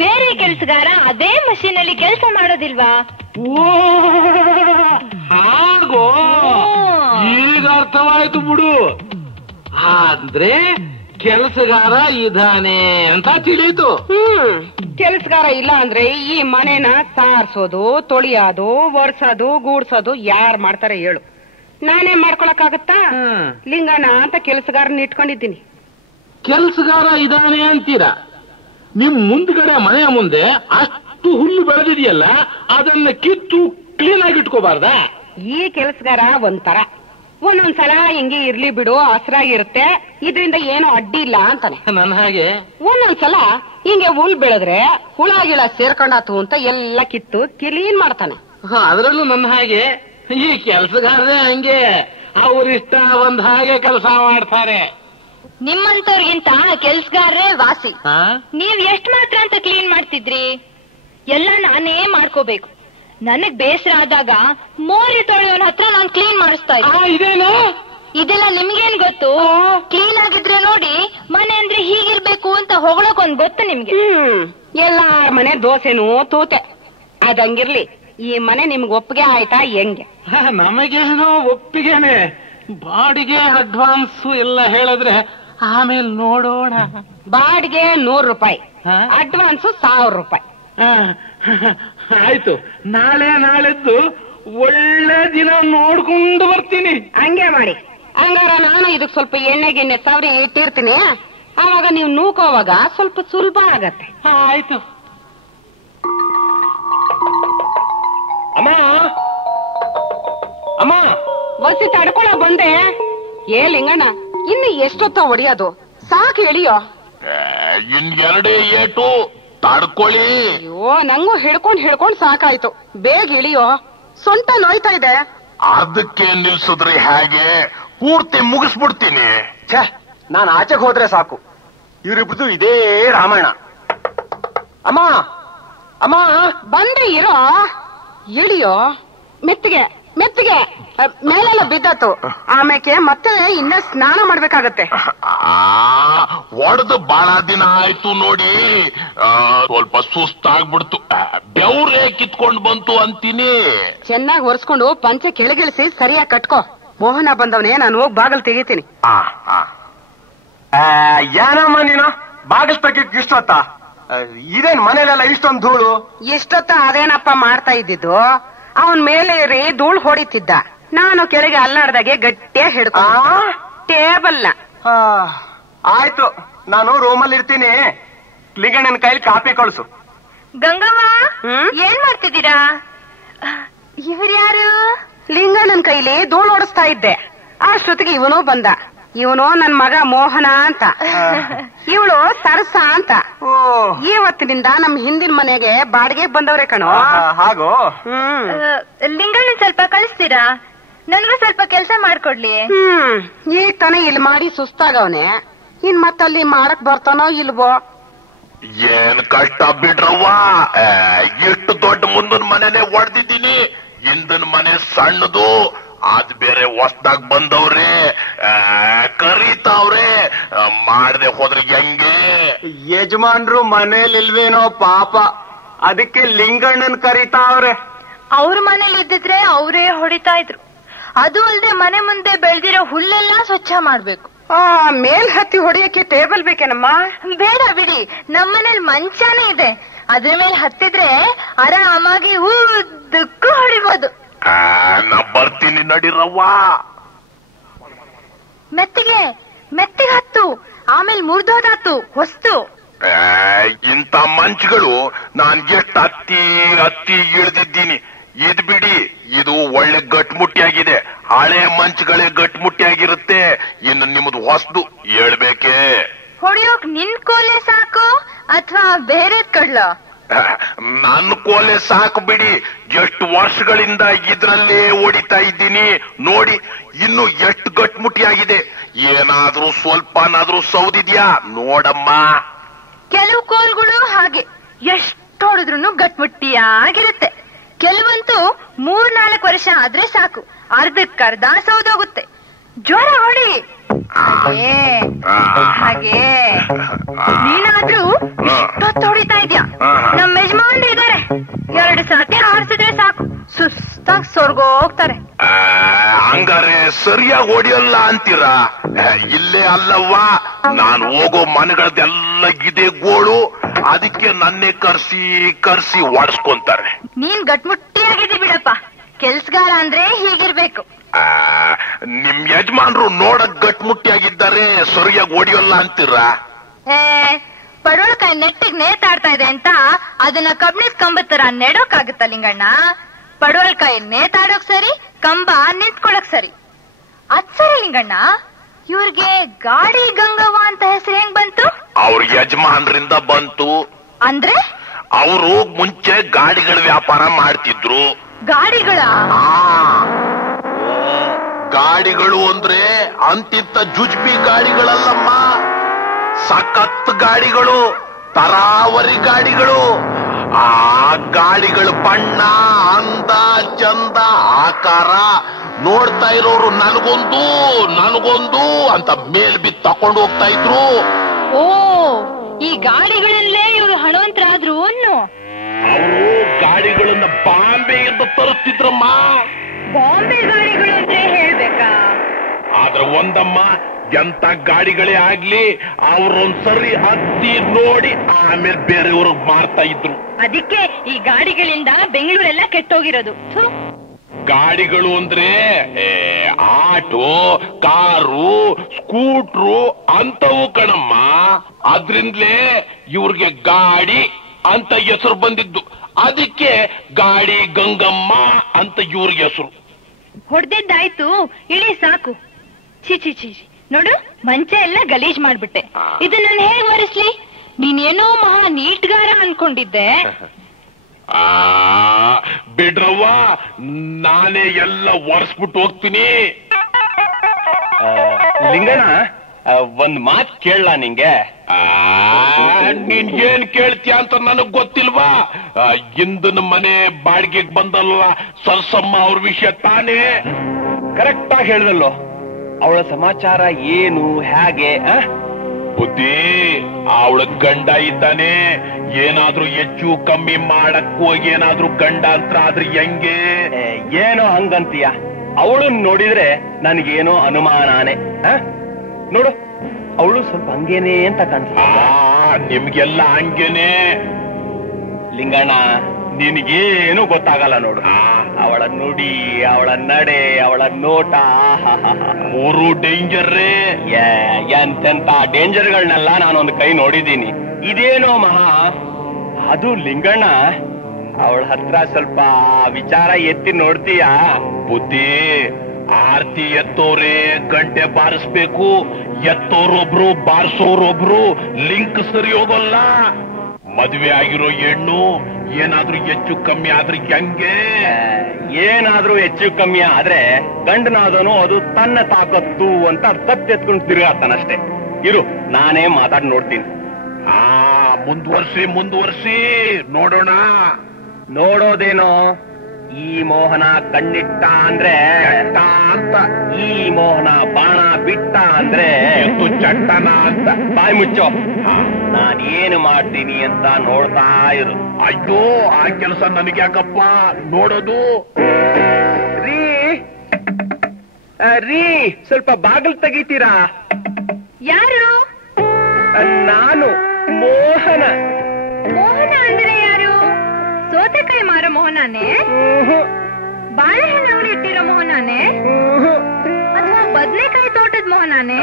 ಬೇರೆ ಕೆಲ್ಸಗಾರ ಅದೇ ಮಷೀನ್ ಅಲ್ಲಿ ಕೆಲಸ ಮಾಡೋದಿಲ್ವಾ? ಹಾಗೋ, ಈಗ ಅರ್ಥವಾಯ್ತು ಬಿಡು. ಆದ್ರೆ ಕೆಲಸಗಾರ ಇದಾನೆ ಅಂತ ತಿಳಿಯಿತು. ಕೆಲಸಗಾರ ಇಲ್ಲ ಅಂದ್ರೆ ಈ ಮನೇನ ಸಾರ್ಸೋದು, ತೊಳಿಯೋದು, ಒರ್ಸೋದು, ಗೂಡ್ಸೋದು ಯಾರು ಮಾಡ್ತಾರೆ ಹೇಳು? ನಾನೇ ಮಾಡ್ಕೊಳಕ್ಕಾಗತ್ತಾ? ಲಿಂಗಣ್ಣ ಅಂತ ಕೆಲಸಗಾರನ್ನ ಇಟ್ಕೊಂಡಿದ್ದೀನಿ. ಕೆಲಸಗಾರ ಇದಾನೆ ಅಂತೀರಾ? ನಿಮ್ ಮುಂದ್ಗಡೆ ಮನೆಯ ಮುಂದೆ ಅಷ್ಟು ಹುಲ್ಲು ಬೆಳೆದಿದೆಯಲ್ಲ, ಅದನ್ನ ಕಿತ್ತು ಕ್ಲೀನ್ ಆಗಿ ಇಟ್ಕೋಬಾರ್ದಾ? ಈ ಕೆಲಸಗಾರ ಒಂಥರ ಒಂದೊಂದ್ಸಲ ಹಿಂಗೆ ಇರ್ಲಿ ಬಿಡು, ಹಸ್ರಾಗಿರುತ್ತೆ, ಇದರಿಂದ ಏನು ಅಡ್ಡಿ ಇಲ್ಲ ಅಂತಾನೆ. ನನ್ನ ಹಾಗೆ ಒಂದೊಂದ್ಸಲ ಹಿಂಗೆ ಹುಲ್ ಬೆಳೆದ್ರೆ ಹುಳ ಗಿಳ ಸೇರ್ಕೊಂಡಾತು ಅಂತ ಎಲ್ಲ ಕಿತ್ತು ಕ್ಲೀನ್ ಮಾಡ್ತಾನೆ. ಅದರಲ್ಲೂ ನನ್ನ ಹಾಗೆ ಈ ಕೆಲಸಗಾರರೇ ಹಂಗೆ, ಅವ್ರಿಷ್ಟ ಒಂದ್ ಹಾಗೆ ಕೆಲಸ ಮಾಡ್ತಾರೆ. ನಿಮ್ಮಂತವ್ರಿಗಿಂತ ಕೆಲ್ಸಗಾರರೇ ವಾಸಿ. ನೀವ್ ಎಷ್ಟ್ ಮಾತ್ರ ಅಂತ ಕ್ಲೀನ್ ಮಾಡ್ತಿದ್ರಿ? ಎಲ್ಲ ನಾನೇ ಮಾಡ್ಕೋಬೇಕು. ನನಗ್ ಬೇಸರ ಆದಾಗ ಮೋರಿ ತೊಳೆಯೋನ್ ಹತ್ರ ನಾನ್ ಕ್ಲೀನ್ ಮಾಡಿಸ್ತಾ ಇದ್ದೆ. ಇದೆಲ್ಲ ನಿಮ್ಗೇನ್ ಗೊತ್ತು? ಕ್ಲೀನ್ ಆಗಿದ್ರೆ ನೋಡಿ, ಮನೆ ಅಂದ್ರೆ ಹೀಗಿರ್ಬೇಕು ಅಂತ ಹೊಗಳಕ್ ಒಂದ್ ಗೊತ್ತು ನಿಮ್ಗೆ? ಎಲ್ಲಾರ ಮನೆ ದೋಸೆನೂ ತೂತೆ. ಅದಂಗಿರ್ಲಿ, ಈ ಮನೆ ನಿಮ್ಗೆ ಒಪ್ಪಿಗೆ ಆಯ್ತಾ ಹೆಂಗೆ? ನಮಗೇನೋ ಒಪ್ಪಿಗೆನೆ. ಬಾಡಿಗೆ ಅಡ್ವಾನ್ಸ್ ಎಲ್ಲ ಹೇಳಿದ್ರೆ ಆಮೇಲೆ ನೋಡೋಣ. ಬಾಡಿಗೆ 100 ರೂಪಾಯಿ, ಅಡ್ವಾನ್ಸ್ 1000 ರೂಪಾಯಿ. ಆಯ್ತು, ನಾಳೆದ್ದು ಒಳ್ಳೆ ದಿನ ನೋಡ್ಕೊಂಡು ಬರ್ತೀನಿ. ಹಂಗೆ ಮಾಡಿ. ಹಂಗಾರ ನಾನು ಇದಕ್ ಸ್ವಲ್ಪ ಎಣ್ಣೆ ಸವರಿ ಇಟ್ಟಿರ್ತೀನಿ. ಆವಾಗ ನೀವು ನೂಕೋವಾಗ ಸ್ವಲ್ಪ ಸುಲಭ ಆಗತ್ತೆ. ಆಯ್ತು. ಅಮ್ಮ ಬಸ್ಸಿ ತಡ್ಕೊಳ ಬಂದೆ. ಲಿಂಗಣ್ಣ, ಇನ್ನು ಎಷ್ಟೊತ್ತ ಹೊಡಿಯೋದು? ಸಾಕು ಎಳಿಯೋ. ಇನ್ನೆರಡೇ ಏಟು ತಡ್ಕೊಳ್ಳಿ. ಅಯ್ಯೋ, ನಂಗೂ ಹಿಡ್ಕೊಂಡ್ ಸಾಕಾಯ್ತು. ಬೇಗ ಇಳಿಯೋ, ಸೊಂಟ ನೋಯ್ತಾ ಇದೆ. ಅದಕ್ಕೆ ನಿಲ್ಸಿದ್ರಿ ಹೇಗೆ? ಪೂರ್ತಿ ಮುಗಿಸ್ಬಿಡ್ತೀನಿ. ಛೇ, ನಾನು ಆಚೆಗೆ ಹೋದ್ರೆ ಸಾಕು, ಇವರಿಬ್ರದು ಇದೇ ರಾಮಾಯಣ. ಅಮ್ಮ ಅಮ್ಮ, ಬಂದೆ ಇರೋ, ಇಳಿಯೋ, ಮೆತ್ತಿಗೆ ಮೆತ್ತಿಗೆ ಮೇಲೆಲ್ಲ ಬಿದ್ದತ್ತು. ಆಮೇಲೆ ಮತ್ತೆ ಇನ್ನ ಸ್ನಾನ ಮಾಡ್ಬೇಕಾಗತ್ತೆ. ಒಡೆದು ಬಹಳ ದಿನ ಆಯ್ತು ನೋಡಿ, ಸ್ವಲ್ಪ ಸುಸ್ತಾಗ್ಬಿಡ್ತು, ಬೆವ್ರೇ ಕಿತ್ಕೊಂಡ್ ಬಂತು ಅಂತೀನಿ. ಚೆನ್ನಾಗಿ ಒರೆಸ್ಕೊಂಡು ಪಂಚೆ ಕೆಳಗಿಳಿಸಿ ಸರಿಯಾಗಿ ಕಟ್ಕೋ. ಮೋಹನ ಬಂದವನೇ, ನಾನು ಹೋಗಿ ಬಾಗಲ್ ತೆಗಿತೀನಿ. ಏನಮ್ಮ ನೀನು ಬಾಗಿಲ್ ತೆಗಿಕ್ ಇಷ್ಟೊತ್ತ? ಇದೇನ್ ಮನೇಲೆಲ್ಲ ಇಷ್ಟೊಂದು ಧೂಳು? ಇಷ್ಟೊತ್ತ ಅದೇನಪ್ಪ ಮಾಡ್ತಾ ಇದ್ದಿದ್ದು? ಅವನ್ ಮೇಲೆ ಏರಿ ಧೂಳು ಹೊಡಿತಿದ್ದ, ನಾನು ಕೆಳಗೆ ಅಲ್ಲಾಡ್ದಾಗೆ ಗಟ್ಟಿಯಾಗಿ ಹಿಡ್ಕೊ ಟೇಬಲ್ನ. ಆಯ್ತು, ನಾನು ರೂಮಲ್ಲಿ ಇರ್ತೀನಿ. ಲಿಂಗಣ್ಣನ ಕೈಲಿ ಕಾಪಿ ಕಳ್ಸು. ಗಂಗವ್ವ, ಏನ್ ಮಾಡ್ತಿದ್ದೀರಾ? ಇವ್ರ್ಯಾರು? ಲಿಂಗಣ್ಣನ ಕೈಲಿ ಧೂಳು ಓಡಿಸ್ತಾ ಇದ್ದೆ. ಅಷ್ಟೊತ್ತಿಗೆ ಇವನು ಬಂದ. ಇವನು ನನ್ ಮಗ ಮೋಹನ ಅಂತ, ಇವಳು ಸರಸ ಅಂತ. ಇವತ್ತಿನಿಂದ ನಮ್ ಹಿಂದಿನ ಮನೆಗೆ ಬಾಡಿಗೆ ಬಂದವ್ರೆ ಕಣೋ. ಹಾಗೋ? ಲಿಂಗಣ್ಣ ಸ್ವಲ್ಪ ಕಳಿಸ್ತೀರಾ? ನನ್ಗೂ ಸ್ವಲ್ಪ ಕೆಲಸ ಮಾಡ್ಕೊಡ್ಲಿ. ಈಗ ತಾನೇ ಇಲ್ಲಿ ಮಾಡಿ ಸುಸ್ತಾಗವನೆ, ಇನ್ ಮತ್ತಲ್ಲಿ ಮಾಡಕ್ ಬರ್ತಾನೋ ಇಲ್ವೋ? ಏನ್ ಕಷ್ಟ ಬಿಡ್ರವ್ವ, ಎಷ್ಟು ದೊಡ್ಡ ಮುಂದಿನ ಮನೆನೇ ಹೊಡೆದಿದ್ದೀನಿ, ಹಿಂದಿನ ಮನೆ ಸಣ್ಣದು, ಅದ್ ಬೇರೆ ಹೊಸ್ದಾಗ್ ಬಂದವ್ರೆ, ಕರೀತಾವ್ರೆ, ಮಾಡದೆ ಹೋದ್ರೆ ಹೆಂಗೆ? ಯಜಮಾನ್ರು ಮನೇಲಿಲ್ವೇನೋ ಪಾಪ, ಅದಕ್ಕೆ ಲಿಂಗಣ್ಣನ್ ಕರೀತಾವ್ರೆ. ಅವ್ರ ಮನೇಲಿ ಇದ್ದಿದ್ರೆ ಅವರೇ ಹೊಡಿತಾ ಇದ್ರು. ಅದು ಅಲ್ಲದೆ ಮನೆ ಮುಂದೆ ಬೆಳೆದಿರೋ ಹುಲ್ಲೆಲ್ಲ ಸ್ವಚ್ಛ ಮಾಡ್ಬೇಕು. ಮೇಲ್ ಹತ್ತಿ ಹೊಡಿಯಕ್ಕೆ ಟೇಬಲ್ ಬೇಕೇನಮ್ಮ? ಬೇಡ ಬಿಡಿ, ನಮ್ಮನೇಲಿ ಮಂಚಾನೇ ಇದೆ, ಅದ್ರ ಮೇಲೆ ಹತ್ತಿದ್ರೆ ಆರಾಮಾಗಿ ಉದ್ದಕ್ಕೂ ಹೊಡಿಬೋದು. ನಾ ಬರ್ತೀನಿ ನಡಿರವ್ವ. ಮೆತ್ತಿಗೆ ಮೆತ್ತಿಗೆ ಹತ್ತು, ಆಮೇಲೆ ಮುರಿದೋದಾತು ಹೊಸ್ತು. ಇಂಥ ಮಂಚಗಳು ನಾನ್ ಎಷ್ಟು ಹತ್ತಿ ಹತ್ತಿ ಇಳಿದಿದ್ದೀನಿ. ಇದ್ ಬಿಡಿ, ಇದು ಒಳ್ಳೆ ಗಟ್ಮುಟ್ಟಿಯಾಗಿದೆ. ಹಳೆ ಮಂಚಗಳೇ ಗಟ್ಮುಟ್ಟಿಯಾಗಿರುತ್ತೆ, ಇನ್ನು ನಿಮ್ದು ಹೊಸ್ದು ಹೇಳ್ಬೇಕೆ? ಹೊಡಿಯೋಕ್ ನಿನ್ ಕೋಲೆ ಸಾಕು ಅಥವಾ ಬೇರೆ ಕಡ್ಲ? ನನ್ನ ಕೋಲೆ ಸಾಕು ಬಿಡಿ, ಎಷ್ಟು ವರ್ಷಗಳಿಂದ ಇದ್ರಲ್ಲೇ ಹೊಡಿತಾ ಇದ್ದೀನಿ ನೋಡಿ, ಇನ್ನು ಎಷ್ಟು ಗಟ್ಮುಟ್ಟಿಯಾಗಿದೆ. ಏನಾದ್ರೂ ಸ್ವಲ್ಪನಾದ್ರೂ ಸೌದಿದ್ಯಾ ನೋಡಮ್ಮ. ಕೆಲವು ಕೋಲ್ಗಳು ಹಾಗೆ ಎಷ್ಟು ಹೊಡೆದ್ರು ಗಟ್ಮುಟ್ಟಿಯಾಗಿರುತ್ತೆ, ಕೆಲವಂತೂ 3-4 ವರ್ಷ ಆದ್ರೆ ಸಾಕು, ಅರ್ಧಕ್ಕರ್ಧ ಸೌದೋಗುತ್ತೆ. ಜ್ವರ ಹೊಡಿ. ಹಾಗೆ ನೀನಾದ್ರೂ ಇಷ್ಟೊತ್ತು ಹೊಡಿತಾ ಇದ್ಯಾ? ನಮ್ಮ ಯಜಮಾನ್ರು ಇದಾರೆ, 2 ಸತಿ ಹಾರಿಸಿದ್ರೆ ಸಾಕು, ಸುಸ್ತಾಗಿ ಸೊರ್ಗೋಗ್ತಾರೆ. ಹಂಗಾರೆ ಸರಿಯಾಗಿ ಹೊಡಿಯಲ್ಲ ಅಂತೀರಾ? ಇಲ್ಲೇ ಅಲ್ಲವ್ವಾ, ನಾನು ಹೋಗೋ ಮನೆಗಳದೆಲ್ಲ ಇದೇ ಗೋಳು, ಅದಕ್ಕೆ ನನ್ನೇ ಕರ್ಸಿ ಒಡಿಸ್ಕೊಂತಾರೆ. ನೀನ್ ಗಟ್ಮುಟ್ಟಿಯಾಗಿದೆ ಬಿಡಪ್ಪ, ಕೆಲ್ಸಗಾರ ಅಂದ್ರೆ ಹೀಗಿರ್ಬೇಕು. ನಿಮ್ ಯಜಮಾನ್ರು ನೋಡಕ್ ಗಟ್ಮುಟ್ಟಿಯಾಗಿದ್ದಾರೆ, ಸರಿಯಾಗಿ ಹೊಡಿಯಲ್ಲ ಅಂತೀರಾ? ಪಡವಳಕಾಯಿ ನೆಟ್ಟಿಗೆ ನೇತಾಡ್ತಾ ಇದೆ ಅಂತ ಅದನ್ನ ಕಬ್ಬಿಣದ ಕಂಬದ ತರ ನೆಡೋಕಾಗುತ್ತ ಲಿಂಗಣ್ಣ? ಪಡವಳಕಾಯಿ ನೇತಾಡೋಕ್ ಸರಿ, ಕಂಬ ನಿಂತ್ಕೊಳಕ್ ಸರಿ. ಅದ್ ಸರಿ ಲಿಂಗಣ್ಣ, ಇವ್ರಿಗೆ ಗಾಡಿ ಗಂಗವ್ವ ಅಂತ ಹೆಸರು ಹೆಂಗ್ ಬಂತು? ಅವ್ರ ಯಜಮಾನ್ರಿಂದ ಬಂತು. ಅಂದ್ರೆ ಅವರು ಮುಂಚೆ ಗಾಡಿಗಳ ವ್ಯಾಪಾರ ಮಾಡ್ತಿದ್ರು. ಗಾಡಿಗಳ? ಗಾಡಿಗಳು ಅಂದ್ರೆ ಅಂತಿಂತ ಜುಜ್ಬಿ ಗಾಡಿಗಳಲ್ಲಮ್ಮ, ಸಖತ್ ಗಾಡಿಗಳು, ತರಾವರಿ ಗಾಡಿಗಳು. ಆ ಗಾಡಿಗಳ ಬಣ್ಣ, ಅಂದ, ಚಂದ, ಆಕಾರ ನೋಡ್ತಾ ಇರೋರು ನನಗೊಂದು ಅಂತ ಮೇಲ್ ಬಿದ್ದು ತಕೊಂಡು ಹೋಗ್ತಾ ಇದ್ರು. ಓ, ಈ ಗಾಡಿಗಳಲ್ಲೇ ಇವರು ಹಣವಂತರಾದ್ರು ಅನ್ನು. ಅವರು ಗಾಡಿಗಳನ್ನ ಬಾಂಬೆಯಿಂದ ತರಿಸ್ತಿದ್ರಮ್ಮ. ಬಾಂಬೆ ಗಾಡಿಗಳು ಅಂದ್ರೆ ಹೇಳ್ಬೇಕಾ? ಆದ್ರೆ ಒಂದಮ್ಮ, ಎಂತ ಗಾಡಿಗಳೇ ಆಗ್ಲಿ ಅವ್ರೊಂದ್ಸರಿ ಹತ್ತಿ ನೋಡಿ ಆಮೇಲೆ ಬೇರೆಯವ್ರಿಗೆ ಮಾರ್ತಾ ಇದ್ರು. ಅದಕ್ಕೆ ಈ ಗಾಡಿಗಳಿಂದ ಬೆಂಗಳೂರೆಲ್ಲ ಕೆಟ್ಟೋಗಿರೋದು. ಗಾಡಿಗಳು ಅಂದ್ರೆ ಆಟೋ, ಕಾರು, ಸ್ಕೂಟ್ರು ಅಂತವು ಕಣಮ್ಮ. ಅದ್ರಿಂದಲೇ ಇವ್ರಿಗೆ ಗಾಡಿ ಅಂತ ಹೆಸರು ಬಂದಿದ್ದು. ಅದಕ್ಕೆ ಗಾಡಿ ಗಂಗಮ್ಮ ಅಂತ ಇವ್ರಿಗೆ ಹೆಸರು. ಹೊಡೆದಿದ್ದಾಯ್ತು, ಇಳಿ ಸಾಕು. ಚಿ ನೋಡು, ಮಂಚ ಎಲ್ಲ ಗಲೀಜ್ ಮಾಡ್ಬಿಟ್ಟೆ. ಇದು ನಾನು ಹೇಗ್ ಒರೆಸ್ಲಿ? ನೀನೇನೋ ಮಹಾ ನೀಟ್ಗಾರ ಅನ್ಕೊಂಡಿದ್ದೆ. ಬಿಡ್ರವ್ವ, ನಾನೇ ಎಲ್ಲ ಒರೆಸ್ಬಿಟ್ಟು ಹೋಗ್ತೀನಿ. ಲಿಂಗಣ್ಣ, ಒಂದ್ ಮಾತ್ ಕೇಳಲ್ಲ ನಿಂಗೆ? ನೀನ್ ಏನ್ ಕೇಳ್ತೀಯ ಅಂತ ನನಗ್ ಗೊತ್ತಿಲ್ವಾ? ಇಂದನ ಮನೆ ಬಾಡಿಗೆಗ್ ಬಂದಲ್ವ ಸರ್ಸಮ್ಮ ಅವ್ರ ವಿಷಯ ತಾನೇ? ಕರೆಕ್ಟ್ ಆಗಿ ಹೇಳ್ದಲ್ಲೋ. ಅವಳ ಸಮಾಚಾರ ಏನು, ಹೇಗೆ? ಬುದ್ಧಿ, ಅವಳ ಗಂಡ ಇದ್ದಾನೆ. ಏನಾದ್ರೂ ಹೆಚ್ಚು ಕಮ್ಮಿ ಮಾಡಕ್ ಹೋಗಿ ಏನಾದ್ರೂ ಗಂಡಾಂತರ ಆದ್ರೆ ಹೆಂಗೆ? ಏನೋ ಹಂಗಂತೀಯ? ಅವಳು ನೋಡಿದ್ರೆ ನನಗೇನೋ ಅನುಮಾನಾನೆ. ನೋಡು, ಅವಳು ಸ್ವಲ್ಪ ಹಂಗೇನೆ ಅಂತ ಕಾಣಿಸ್ತಾ. ನಿಮ್ಗೆಲ್ಲ ಹಂಗೇನೆ ಲಿಂಗಣ್ಣ, ನಿನಗೇನು ಗೊತ್ತಾಗಲ್ಲ ನೋಡು. ಅವಳ ನುಡಿ, ಅವಳ ನಡೆ, ಅವಳ ನೋಟ, ಮೂರು ಡೇಂಜರ್ರೇ. ಎಂತೆಂತ ಡೇಂಜರ್ಗಳನ್ನೆಲ್ಲ ನಾನೊಂದು ಕೈ ನೋಡಿದ್ದೀನಿ. ಇದೇನೋ ಮಹಾ ಅದು ಲಿಂಗಣ್ಣ. ಅವಳ ಹತ್ರ ಸ್ವಲ್ಪ ವಿಚಾರ ಎತ್ತಿ ನೋಡ್ತೀಯ? ಬುದ್ಧಿ, ಆರ್ತಿ ಎತ್ತೋರೆ ಗಂಟೆ ಬಾರಿಸ್ಬೇಕು. ಎತ್ತೋರೊಬ್ರು ಬಾರಿಸೋರೊಬ್ರು, ಲಿಂಕ್ ಸರಿ ಹೋಗಲ್ಲ. ಮದುವೆ ಆಗಿರೋ ಹೆಣ್ಣು ಏನಾದ್ರೂ ಹೆಚ್ಚು ಕಮ್ಮಿ ಆದ್ರೆ ಹೆಂಗೆ? ಏನಾದ್ರೂ ಹೆಚ್ಚು ಕಮ್ಮಿ ಆದ್ರೆ ಗಂಡನಾದನು ಅದು ತನ್ನ ತಾಕತ್ತು ಅಂತ ತತ್ತೆತ್ಕೊಂಡು ತಿರುಗಾಡ್ತಾನಷ್ಟೇ. ಇರು, ನಾನೇ ಮಾತಾಡಿ ನೋಡ್ತೀನಿ. ಮುಂದುವರ್ಸಿ ನೋಡೋಣ. ನೋಡೋದೇನೋ, ಈ ಮೋಹನ ಕಣ್ಣಿಟ್ಟ ಅಂದ್ರೆ ಅಂತ, ಈ ಮೋಹನ ಬಾಣ ಬಿಟ್ಟ ಅಂದ್ರೆ ಚಟ್ಟನ ಅಂತ. ಬಾಯಿ ಮುಚ್ಚೋ. ನಾನೇನು ಮಾಡ್ತೀನಿ ಅಂತ ನೋಡ್ತಾ ಇರು. ಅಯ್ಯೋ, ಆ ಕೆಲಸ ನನಗ್ಯಾಕಪ್ಪ ನೋಡೋದು? ರೀ, ಸ್ವಲ್ಪ ಬಾಗಿಲು ತೆಗಿತೀರಾ? ಯಾರು? ನಾನು ಮೋಹನ. ಮೋಹನ ಅಂದ್ರೆ ಯಾರು? ಸೋತೆಕಾಯಿ ಮಾರೋ ಮೋಹನಾನೇ? ಬಾಳೆಹಣ್ಣು ಅಂಗಡಿ ಇಟ್ಟಿರೋ ಮೋಹನಾನೇ? ಅಥವಾ ಬದನೆಕಾಯಿ ತೋಟದ ಮೋಹನಾನೇ?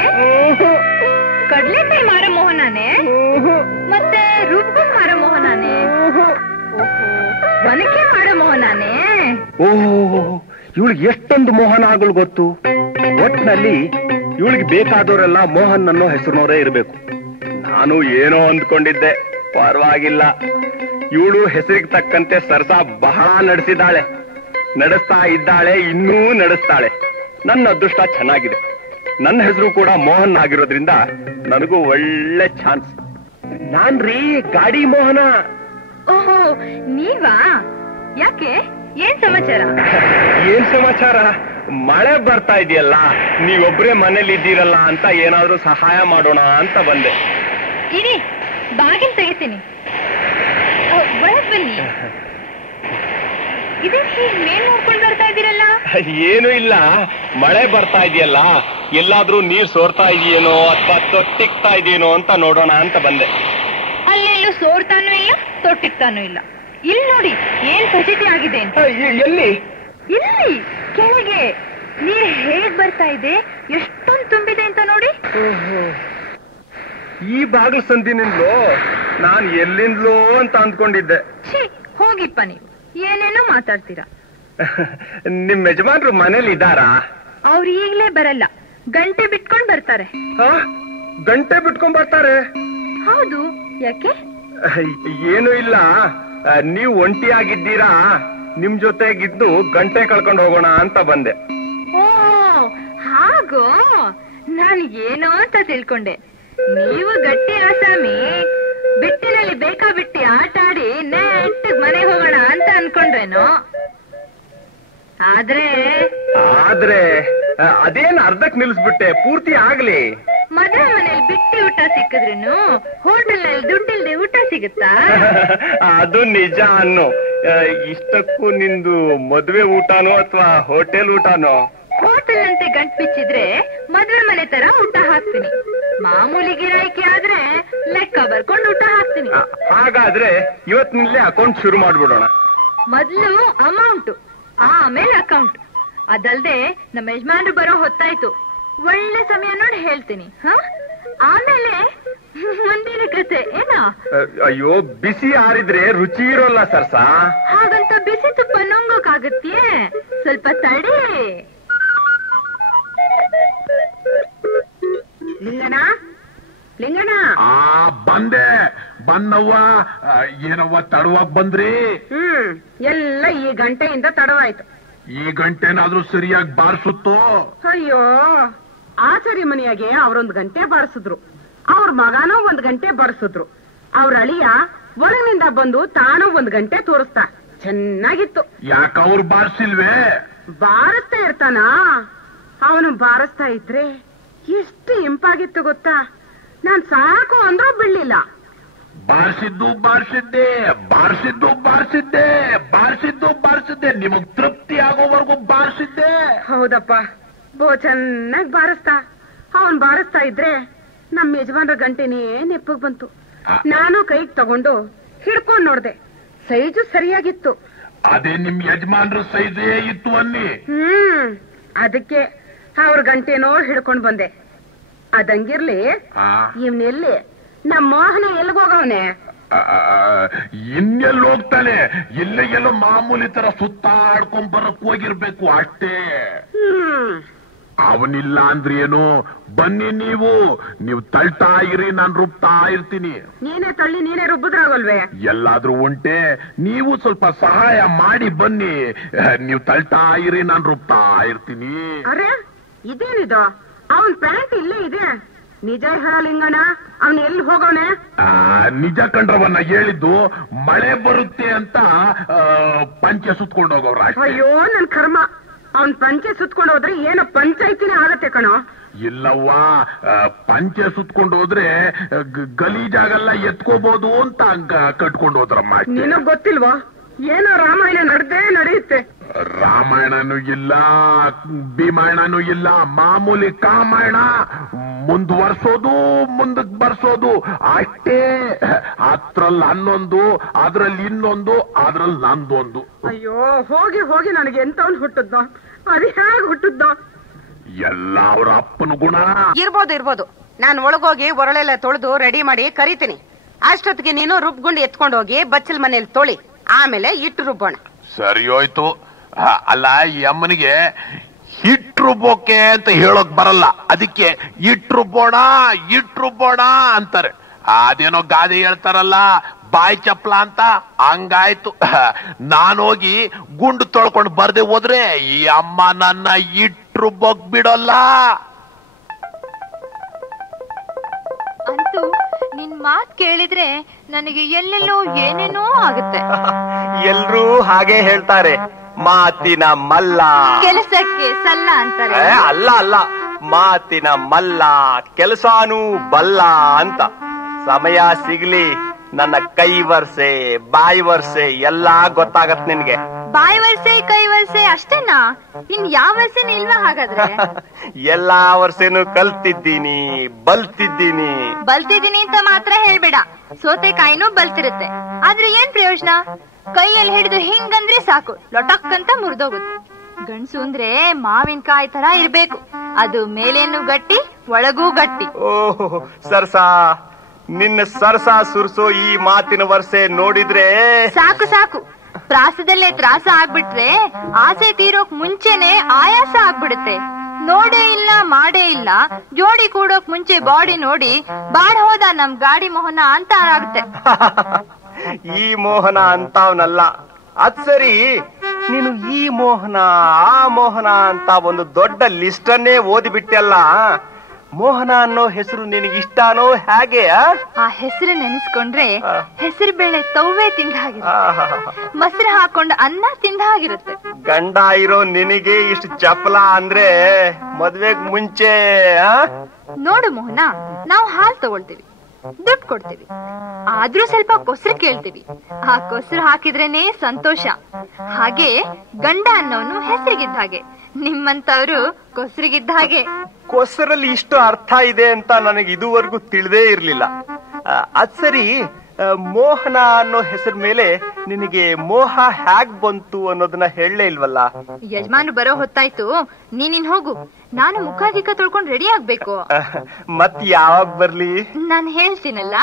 ಕಡ್ಲೆಕಾಯಿ ಮಾರೋ ಮೋಹನಾನೇ? ಮತ್ತೆ ರುಬ್ಗುಂಡ್ ಮಾರೋ ಮೋಹನಾನೇ? ಒನಕೆ ಮಾಡೋ ಮೋಹನಾನೇ? ಓಹೋ, ಇವಳಿಗೆ ಎಷ್ಟೊಂದು ಮೋಹನ ಆಗಲು ಗೊತ್ತು. ಒಟ್ನಲ್ಲಿ ಇವಳಿಗೆ ಬೇಕಾದವರೆಲ್ಲ ಮೋಹನ್ ಅನ್ನೋ ಹೆಸರಿನವರೇ ಇರಬೇಕು. ನಾನು ಏನೋ ಅಂದ್ಕೊಂಡಿದ್ದೆ, ಪರವಾಗಿಲ್ಲ. ಇವಳು ಹೆಸರಿಗೆ ತಕ್ಕಂತೆ ಸರ್ಸ ಬಹಳ ನಡೆಸ್ತಾ ಇದ್ದಾಳೆ, ಇನ್ನೂ ನಡೆಸ್ತಾಳೆ. ನನ್ನ ಅದೃಷ್ಟ ಚೆನ್ನಾಗಿದೆ. ನನ್ನ ಹೆಸರು ಕೂಡ ಮೋಹನ್ ಆಗಿರೋದ್ರಿಂದ ನನಗೂ ಒಳ್ಳೆ ಚಾನ್ಸ್. ನಾನ್ರೀ ಗಾಡಿ ಮೋಹನ. ಓಹೋ, ನೀವಾ? ಯಾಕೆ? ಏನ್ ಸಮಾಚಾರ? ಏನ್ ಸಮಾಚಾರ? ಮಳೆ ಬರ್ತಾ ಇದೆಯಲ್ಲ, ನೀವೊಬ್ರೇ ಮನೇಲಿ ಇದ್ದೀರಲ್ಲ ಅಂತ ಏನಾದ್ರೂ ಸಹಾಯ ಮಾಡೋಣ ಅಂತ ಬಂದೆ. ಇರಿ, ಬಾಗಿಲು ತೆಗಿತೀನಿ. ಒಳಗ್ ಬನ್ನಿ. ಇದಕ್ಕೆ ಮೇಲ್ ನೋಡ್ಕೊಂಡು ಬರ್ತಾ ಇದ್ದೀರಲ್ಲ? ಏನು ಇಲ್ಲ, ಮಳೆ ಬರ್ತಾ ಇದೆಯಲ್ಲ, ಎಲ್ಲಾದ್ರೂ ನೀರ್ ಸೋರ್ತಾ ಇದೆಯೇನೋ ಅಥವಾ ತೊಟ್ಟಿಕ್ತಾ ಇದೆಯೇನೋ ಅಂತ ನೋಡೋಣ ಅಂತ ಬಂದೆ. ಅಲ್ಲೆಲ್ಲೂ ಸೋರ್ತಾನೂ ಇಲ್ಲ, ತೊಟ್ಟಿಕ್ತಾನೂ ಇಲ್ಲ. ಇಲ್ಲಿ ನೋಡಿ, ಏನ್ ಫಜಿತಿ ಆಗಿದೆ ಅಂತ. ಎಲ್ಲಿ? ಇಲ್ಲಿ ಕೆಳಗೆ ನೀರ್ ಹೇಗ್ ಬರ್ತಾ ಇದೆ, ಎಷ್ಟೊಂದು ತುಂಬಿದೆ ಅಂತ ನೋಡಿ. ಈ ಬಾಗಿಲು ಸಂದಿನಿಂದಲೋ? ನಾನ್ ಎಲ್ಲಿಂದಲೋ ಅಂತ ಅಂದ್ಕೊಂಡಿದ್ದೆ. ಛೀ, ಹೋಗಿಪ್ಪ ನೀವು, ಏನೇನೋ ಮಾತಾಡ್ತೀರಾ. ನಿಮ್ ಯಜಮಾನ್ರು ಮನೇಲಿ ಇದ್ದಾರಾ? ಅವ್ರು ಈಗ್ಲೇ ಬರಲ್ಲ, ಗಂಟೆ ಬಿಟ್ಕೊಂಡ್ ಬರ್ತಾರೆ. ಗಂಟೆ ಬಿಟ್ಕೊಂಡ್ ಬರ್ತಾರೆ? ಹೌದು, ಯಾಕೆ? ಏನು ಇಲ್ಲ, ನೀವು ಒಂಟಿಯಾಗಿದ್ದೀರಾ, ನಿಮ್ ಜೊತೆಗಿದ್ದು ಗಂಟೆ ಕಳ್ಕೊಂಡು ಹೋಗೋಣ ಅಂತ ಬಂದೆ. ಓ ಹಾಗೋ, ನಾನು ಏನೋ ಅಂತ ತಿಳ್ಕೊಂಡೆ. ನೀವು ಗಟ್ಟಿ ಆಸಾಮಿ, ಬಿಟ್ಟಿನಲ್ಲಿ ಬೇಕಾ ಬಿಟ್ಟಿ ಆಟ ಆಡಿ ನೆಟ್ಟಿಗೆ ಮನೆಗೆ ಹೋಗೋಣ ಅಂತ ಅನ್ಕೊಂಡ್ರೇನು? ಆದ್ರೆ ಅದೇನ್ ಅರ್ಧಕ್ ನಿಲ್ಸ್ಬಿಟ್ಟೆ, ಪೂರ್ತಿ ಆಗ್ಲಿ. ಮದುವೆ ಮನೇಲಿ ಬಿಟ್ಟಿ ಊಟ ಸಿಕ್ಕಿದ್ರೇನು ಹೋಟೆಲ್ ನಲ್ಲಿ ದುಡ್ಡಿಲ್ದೆ ಊಟ ಸಿಗುತ್ತಾ? ಅದು ನಿಜ ಅನ್ನು. ಇಷ್ಟಕ್ಕೂ ನಿಂದು ಮದುವೆ ಊಟನೋ ಅಥವಾ ಹೋಟೆಲ್ ಊಟನೋ? ಹೋಟೆಲ್ ಅಂತೆ ಗಂಟ್ ಬಿಚ್ಚಿದ್ರೆ ಮದುವೆ ಮನೆ ತರ ಊಟ ಹಾಕ್ತೀನಿ. ಮಾಮೂಲಿ ಗಿರಾಕಿ ಆದ್ರೆ ಲೆಕ್ಕ ಬರ್ಕೊಂಡು ಊಟ ಹಾಕ್ತೀನಿ. ಹಾಗಾದ್ರೆ ಇವತ್ತಿನಲ್ಲೇ ಅಕೌಂಟ್ ಶುರು ಮಾಡ್ಬಿಡೋಣ. ಮೊದ್ಲು ಅಮೌಂಟ್, ಆಮೇಲೆ ಅಕೌಂಟ್. ಅದಲ್ದೆ ನಮ್ಮ ಯಜಮಾನ್ರು ಬರೋ ಹೊತ್ತಾಯ್ತು, ಒಳ್ಳೆ ಸಮಯ ನೋಡಿ ಹೇಳ್ತೀನಿ. ಆಮೇಲೆ ಮುಂದಿನ ಕತೆ ಏನಾ? ಅಯ್ಯೋ, ಬಿಸಿ ಆರಿದ್ರೆ ರುಚಿ ಇರೋಲ್ಲ ಸರ್ಸ. ಹಾಗಂತ ಬಿಸಿ ತುಪ್ಪ ನುಂಗೋಕಾಗತ್ಯೆ? ಸ್ವಲ್ಪ ತಡಿ. ಲಿಂಗಣ್ಣ ಬಂದವ್ವ. ಏನವ್ವ ತಡವಾಗಿ ಬಂದ್ರಿ? ಎಲ್ಲ ಈ ಗಂಟೆಯಿಂದ ತಡವಾಯ್ತು. ಈ ಗಂಟೆನಾದ್ರೂ ಸರಿಯಾಗಿ ಬಾರಿಸುತ್ತೋ? ಅಯ್ಯೋ, ಆಚಾರ್ಯ ಮನೆಯಾಗೆ ಅವ್ರೊಂದ್ ಗಂಟೆ ಬಾರಿಸಿದ್ರು, ಅವ್ರ ಮಗನೂ 1 ಗಂಟೆ ಬಾರಿಸಿದ್ರು. ಅವ್ರ ಅಳಿಯ ಒಳಗಿನಿಂದ ಬಂದು ತಾನು 1 ಗಂಟೆ ತೋರಿಸ್ತಾ. ಚೆನ್ನಾಗಿತ್ತು. ಯಾಕವ್ರು ಬಾರಿಸಿಲ್ವೇ? ಬಾರಿಸ್ತಾ ಇರ್ತಾನ. ಅವನು ಬಾರಿಸ್ತಾ ಇದ್ರೆ ಎಷ್ಟು ಇಂಪಾಗಿತ್ತು ಗೊತ್ತಾ. ನಾನ್ ಸಾಕು ಅಂದ್ರೂ ಬಿಡ್ಲಿಲ್ಲ. ಬಾರಿಸಿದ್ದೆ ನಿಮಗ್ ತೃಪ್ತಿ ಆಗೋವರೆಗೂ ಬಾರಿಸಿದ್ದೆ. ಹೌದಪ್ಪ, ಚೆನ್ನಾಗ್ ಬಾರಿಸ್ತಾ. ಅವನ್ ಬಾರಿಸ್ತಾ ಇದ್ರೆ ನಮ್ ಯಜಮಾನ್ರ ಗಂಟೆನೇ ನೆಪ್ಪಗ್ ಬಂತು. ನಾನು ಕೈಗೆ ತಗೊಂಡು ಹಿಡ್ಕೊಂಡ್ ನೋಡ್ದೆ. ಸೈಜು ಸರಿಯಾಗಿತ್ತು. ಅದೇ ನಿಮ್ ಯಜಮಾನ್ರ ಸೈಜೇ ಇತ್ತು ಅನ್ನಿ. ಅದಕ್ಕೆ ಅವ್ರ ಗಂಟೆನೋ ಹಿಡ್ಕೊಂಡ್ ಬಂದೆ. ಅದಂಗಿರ್ಲಿ, ಇವ್ನೆಲ್ಲಿ ನಮ್ ಮೋಹನ ಎಲ್ಗೋಗವನೆ? ಇನ್ನೆಲ್ಲ ಹೋಗ್ತಾನೆ? ಎಲ್ಲೆಲ್ಲೋ ಮಾಮೂಲಿ ತರ ಸುತ್ತಾಡ್ಕೊಂಡ್ ಬರಕ್ ಹೋಗಿರ್ಬೇಕು ಅಷ್ಟೇ. ಅವನಿಲ್ಲ ಅಂದ್ರೆ ಏನು? ಬನ್ನಿ, ನೀವು ತಳ್ತಾ ಇರಿ, ನಾನ್ ರುಬ್ತಾ ಇರ್ತೀನಿ. ನೀನೇ ತಳ್ಳಿ ನೀನೇ ರುಬ್ಬದ್ರಾಗಲ್ವೇ? ಎಲ್ಲಾದ್ರೂ ಉಂಟೆ, ನೀವು ಸ್ವಲ್ಪ ಸಹಾಯ ಮಾಡಿ ಬನ್ನಿ. ನೀವು ತಳ್ತಾ ಇರಿ, ನಾನ್ ರುಬ್ತಾ ಇರ್ತೀನಿ. ಅರೆ, ಇದೇನಿದು? ಅವನ್ ಪ್ಯಾಂಟ್ ಇಲ್ಲೇ ಇದೆ. ನಿಜ ಹೇಳಲಿಂಗಣ, ಅವನ್ ಎಲ್ಲಿ ಹೋಗವನೆ? ನಿಜ ಕಂಡ್ರವನ್ನ ಹೇಳಿದ್ದು. ಮಳೆ ಬರುತ್ತೆ ಅಂತ ಪಂಚೆ ಸುತ್ಕೊಂಡು ಹೋಗವ್ರ. ಅಯ್ಯೋ ನನ್ ಕರ್ಮ. ಅವನ್ ಪಂಚೆ ಸುತ್ಕೊಂಡು ಹೋದ್ರೆ ಏನೋ ಪಂಚಾಯ್ತಿನೇ ಆಗತ್ತೆ ಕಣೋ. ಇಲ್ಲವ್ವ, ಪಂಚೆ ಸುತ್ಕೊಂಡು ಹೋದ್ರೆ ಗಲೀಜಾಗೆಲ್ಲ ಎತ್ಕೋಬಹುದು ಅಂತ ಕಟ್ಕೊಂಡು ಹೋದ್ರಮ್ಮ. ನಿನಗ್ ಗೊತ್ತಿಲ್ವಾ? ಏನೋ ರಾಮಾಯಣ ನಡೆಯುತ್ತೆ. ರಾಮಾಯಣನೂ ಇಲ್ಲ, ಭೀಮಾಯಣನೂ ಇಲ್ಲ, ಮಾಮೂಲಿ ಕಾಮಾಯಣ. ಮುಂದುವರ್ಸೋದು, ಮುಂದಕ್ಕೆ ಬರ್ಸೋದು ಅಷ್ಟೇ. ಅದ್ರಲ್ಲಿ ಹನ್ನೊಂದು, ಅದ್ರಲ್ಲಿ ಇನ್ನೊಂದು, ಅದ್ರಲ್ಲಿ ನಂದೊಂದು. ಅಯ್ಯೋ ಹೋಗಿ ಹೋಗಿ ನನಗೆ ಎಂತವನ್ ಹುಟ್ಟುದ್ನೋ, ಅದು ಹೇಗೆ ಹುಟ್ಟುದ್ನೋ? ಎಲ್ಲ ಅವ್ರ ಅಪ್ಪನ ಗುಣ. ಇರ್ಬೋದು. ನಾನು ಒಳಗೋಗಿ ಒರಳೆಲ್ಲ ತೊಳೆದು ರೆಡಿ ಮಾಡಿ ಕರಿತೀನಿ. ಅಷ್ಟೊತ್ತಿಗೆ ನೀನು ರುಬ್ಗುಂಡು ಎತ್ಕೊಂಡು ಹೋಗಿ ಬಚ್ಚಲ್ ಮನೇಲಿ ತೊಳಿ, ಆಮೇಲೆ ಇಟ್ಟು ರುಬ್ಬೋಣ. ಸರಿ ಹೋಯ್ತು. ಅಲ್ಲ, ಈ ಅಮ್ಮನಿಗೆ ಹಿಟ್ ರುಬ್ಬೋಕೆ ಅಂತ ಹೇಳೋಕ್ ಬರಲ್ಲ. ಅದಕ್ಕೆ ಇಟ್ ರುಬ್ಬೋಣ ಅಂತಾರೆ. ಅದೇನೋ ಗಾದೆ ಹೇಳ್ತಾರಲ್ಲ, ಬಾಯಿ ಚಪ್ಲ ಅಂತ. ಹಂಗಾಯ್ತು. ನಾನೋಗಿ ಗುಂಡು ತೊಳ್ಕೊಂಡು ಬರ್ದೆ ಹೋದ್ರೆ ಈ ಅಮ್ಮ ನನ್ನ ಇಟ್ ರುಬ್ಬೋಕ್ ಬಿಡೋಲ್ಲ. ಅಂತೂ ನಿನ್ ಮಾತ್ ಕೇಳಿದ್ರೆ ನನಗೆ ಎಲ್ಲೆಲ್ಲೋ ಏನೇನೋ ಆಗುತ್ತೆ. ಎಲ್ರೂ ಹಾಗೆ ಹೇಳ್ತಾರೆ, ಮಾತಿನ ಮಲ್ಲ ಕೆಲಸಕ್ಕೆ ಸಲ್ಲ ಅಂತಾರೆ. ಅಲ್ಲ, ಮಾತಿನ ಮಲ್ಲ ಕೆಲಸಾನೂ ಬಲ್ಲ ಅಂತ. ಸಮಯ ಸಿಗ್ಲಿ, ನನ್ನ ಕೈ ವರ್ಸೆ ಬಾಯಿ ವರ್ಸೆ ಎಲ್ಲಾ ಗೊತ್ತಾಗತ್ ನಿನ್ಗೆ. ಬಾಯಿ ವರ್ಸೆ ಕೈ ವರ್ಸೆ ಅಷ್ಟೇನಾ? ಇನ್ ಯಾವ ವರ್ಸೆನೂ ಇಲ್ವಾ ಹಾಗಾದ್ರೆ? ಎಲ್ಲಾ ವರ್ಷನೂ ಕಲ್ತಿದ್ದೀನಿ, ಬಲ್ತಿದ್ದೀನಿ ಅಂತ ಮಾತ್ರ ಹೇಳ್ಬೇಡ. ಸೋತೆಕಾಯಿನೂ ಬಲ್ತಿರುತ್ತೆ. ಆದ್ರೆ ಏನ್ ಪ್ರಯೋಜನ? ಕೈಯಲ್ಲಿ ಹಿಡಿದು ಹಿಂಗಂದ್ರೆ ಸಾಕು, ಲೊಟಕ್ ಅಂತ ಮುರಿದೋಗುತ್ತೆ. ಗಂಡ್ಸು ಅಂದ್ರೆ ಮಾವಿನಕಾಯಿ ತರ ಇರ್ಬೇಕು. ಅದು ಮೇಲೇನು ಗಟ್ಟಿ, ಒಳಗೂ ಗಟ್ಟಿ. ಓಹ್ ಸರ್ಸಾ, ನಿನ್ನ ಸರ್ಸ ಸುರ್ಸೋ ಈ ಮಾತಿನ ವರ್ಷೆ ನೋಡಿದ್ರೆ ಸಾಕು. ಪ್ರಾಸದಲ್ಲೇ ತ್ರಾಸ ಆಗ್ಬಿಟ್ರೆ ಆಸೆ ತೀರೋಕ್ ಮುಂಚೆನೆ ಆಯಾಸ ಆಗ್ಬಿಡುತ್ತೆ. ನೋಡೇ ಇಲ್ಲ ಮಾಡೇ ಇಲ್ಲ, ಜೋಡಿ ಕೂಡೋಕ್ ಮುಂಚೆ ಬಾಡಿ ನೋಡಿ ಬಾಡ್ ಹೋದ ನಮ್ ಗಾಡಿ ಮೋಹನ ಅಂತ ಆಗುತ್ತೆ. ಈ ಮೋಹನ ಅಂತವನಲ್ಲ. ಅದ್ ಸರಿ, ನೀನು ಈ ಮೋಹನ ಆ ಮೋಹನ ಅಂತ ಒಂದು ದೊಡ್ಡ ಲಿಸ್ಟ್ ಅನ್ನೇ ಓದಿಬಿಟ್ಟಲ್ಲ. ಮೋಹನ ಅನ್ನೋ ಹೆಸರು ನಿನಗಿಷ್ಟಾನೋ ಹೇಗೆ? ಆ ಹೆಸರು ನೆನೆಸ್ಕೊಂಡ್ರೆ ಹೆಸರು ಬೇಳೆ ತವ್ವೆ ತಿಂದ ಹಾಗಿರುತ್ತೆ, ಮೊಸರು ಹಾಕೊಂಡ ಅನ್ನ ತಿಂದ ಹಾಗಿರುತ್ತೆ. ಗಂಡ ಇರೋ ನಿನಗೆ ಇಷ್ಟು ಚಪಲ ಅಂದ್ರೆ ಮದ್ವೆಗ್ ಮುಂಚೆ. ನೋಡು ಮೋಹನ, ನಾವು ಹಾಲು ತಗೊಳ್ತೀವಿ, ದುಡ್ಡು ಕೊಡ್ತೀವಿ, ಆದ್ರೂ ಸ್ವಲ್ಪ ಕೊಸರು ಕೇಳ್ತೀವಿ. ಆ ಕೊಸರು ಹಾಕಿದ್ರೇನೆ ಸಂತೋಷ. ಹಾಗೆ ಗಂಡ ಅನ್ನೋನು ಹೆಸರಿಗಿದ್ದ ಹಾಗೆ, ನಿಮ್ಮಂತವ್ರು ಕೊಸರಿಗಿದ್ದ ಹಾಗೆ. ಕೊಸರಲ್ಲಿ ಇಷ್ಟು ಅರ್ಥ ಇದೆ ಅಂತ ನನಗೆ ಇದುವರೆಗೂ ತಿಳಿದೇ ಇರ್ಲಿಲ್ಲ. ಅದ್ ಸರಿ, ಮೋಹನ ಅನ್ನೋ ಹೆಸರ ಮೇಲೆ ನಿನಗೆ ಮೋಹ ಹ್ಯಾಗ್ ಬಂತು ಅನ್ನೋದನ್ನ ಹೇಳಲೇ ಇಲ್ವಲ್ಲ. ಯಜಮಾನ್ರು ಬರೋ ಹೊತ್ತಾಯ್ತು, ನೀನಿನ್ ಹೋಗು. ನಾನು ಮುಖಾಧಿಕ ತೊಳ್ಕೊಂಡ್ ರೆಡಿ ಆಗ್ಬೇಕು. ಮತ್ ಯಾವಾಗ ಬರ್ಲಿ? ನಾನ್ ಹೇಳ್ತೀನಲ್ಲ.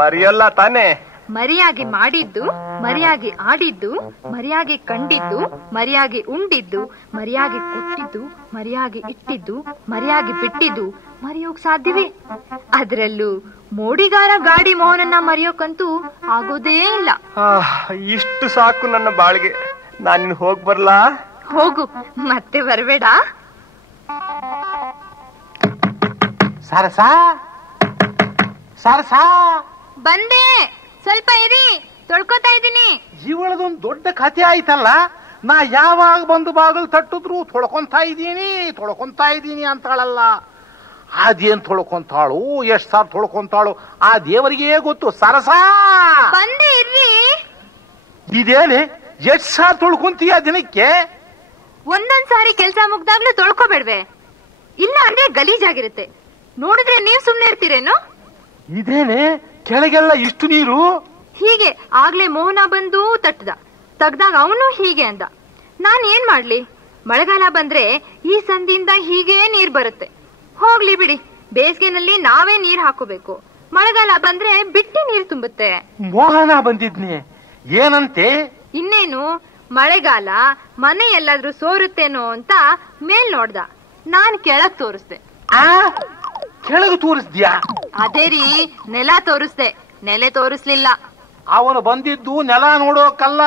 ಮರೆಯಲ್ಲ ತಾನೆ? ಮರಿಯಾಗಿ ಮಾಡಿದ್ದು, ಮರಿಯಾಗಿ ಆಡಿದ್ದು, ಮರಿಯಾಗಿ ಕಂಡಿದ್ದು, ಮರಿಯಾಗಿ ಉಂಡಿದ್ದು, ಮರಿಯಾಗಿ ಕೊಟ್ಟಿದ್ದು, ಮರಿಯಾಗಿ ಇಟ್ಟಿದ್ದು, ಮರಿಯಾಗಿ ಬಿಟ್ಟಿದ್ದು ಮರೆಯೋಕ್ ಸಾಧ್ಯವೇ? ಅದ್ರಲ್ಲೂ ಮೋಡಿಗಾರ ಗಾಡಿ ಮೋಹನನ್ನ ಮರೆಯೋಕಂತೂ ಆಗೋದೇ ಇಲ್ಲ. ಇಷ್ಟು ಸಾಕು ನನ್ನ ಬಾಳ್ಗೆ. ನಾನಿನ್ ಹೋಗ್ ಬರ್ಲಾ? ಹೋಗು, ಮತ್ತೆ ಬರ್ಬೇಡ. ಸರಸಾ ಸರಸಾ ಬಂದೆ, ಸ್ವಲ್ಪ ಇರಿ, ತೊಳ್ಕೊತಾ ಇದ್ದೀನಿ. ಇವಳದೊಂದು ದೊಡ್ಡ ಕಥೆ ಆಯ್ತಲ್ಲ. ನಾ ಯಾವಾಗ ಬಂದು ಬಾಗಿಲು ತಟ್ಟಿದ್ರು ತೊಳ್ಕೊಂತಾ ಇದ್ದೀನಿ ಅಂತಾಳಲ್ಲ. ಅದೇನ್ ತೊಳ್ಕೊಂತಾಳು, ಎಷ್ಟ್ ಸಾರ್ ತೊಳ್ಕೊಂತಾಳು ಆ ದೇವರಿಗೆ ಗೊತ್ತು. ಸರಸಾ ಬಂದೆ ಇರ್ರಿ. ಇದೇನೆ ಎಷ್ಟ್ ಸಾರ್ ತೊಳ್ಕೊಂತೀಯ ದಿನಕ್ಕೆ? ಒಂದೊಂದ್ ಸಾರಿ ಕೆಲ್ಸ ಮುಗ್ದಾಗ್ಲೂ ತೊಳ್ಕೊಬೇಡ್ವೆ? ಇಲ್ಲ ಅಂದ್ರೆ ಗಲೀಜಾಗಿರುತ್ತೆ. ನೋಡಿದ್ರೆ ನೀವ್ ಸುಮ್ನೆ ಇರ್ತೀರೇನು? ಇದೇನೆ ಕೆಳಗೆಲ್ಲ ಇಷ್ಟು ನೀರು? ಹೀಗೆ ಆಗ್ಲೇ ಮೋಹನ ಬಂದು ತಗ್ದಾಗ ಅವನು ಹೀಗೆ ಅಂದ. ನಾನ್ ಏನ್ ಮಾಡ್ಲಿ? ಮಳೆಗಾಲ ಬಂದ್ರೆ ಈ ಸಂದಿಯಿಂದ ಹೀಗೆ ನೀರ್ ಬರುತ್ತೆ. ಹೋಗ್ಲಿ ಬಿಡಿ, ಬೇಸಿಗೆನಲ್ಲಿ ನಾವೇ ನೀರ್ ಹಾಕೋಬೇಕು. ಮಳೆಗಾಲ ಬಂದ್ರೆ ಬಿಟ್ಟಿ ನೀರ್ ತುಂಬುತ್ತೆ. ಮೋಹನ ಬಂದಿದ್ನಿ, ಏನಂತೆ? ಇನ್ನೇನು, ಮಳೆಗಾಲ ಮನೆ ಎಲ್ಲಾದ್ರೂ ಸೋರುತ್ತೇನೋ ಅಂತ ಮೇಲ್ ನೋಡ್ದ. ನಾನ್ ಕೆಳಗ್ ತೋರಿಸ್ದೆ. ಕೆಳಗೆ ತೋರಿಸ್ದ್ಯಾ? ಅದೇ ರೀ, ನೆಲ ತೋರಿಸ್ದೆ, ನೆಲೆ ತೋರಿಸ್ಲಿಲ್ಲ. ಅವನು ಬಂದಿದ್ದು ನೆಲ ನೋಡೋಕಲ್ಲ,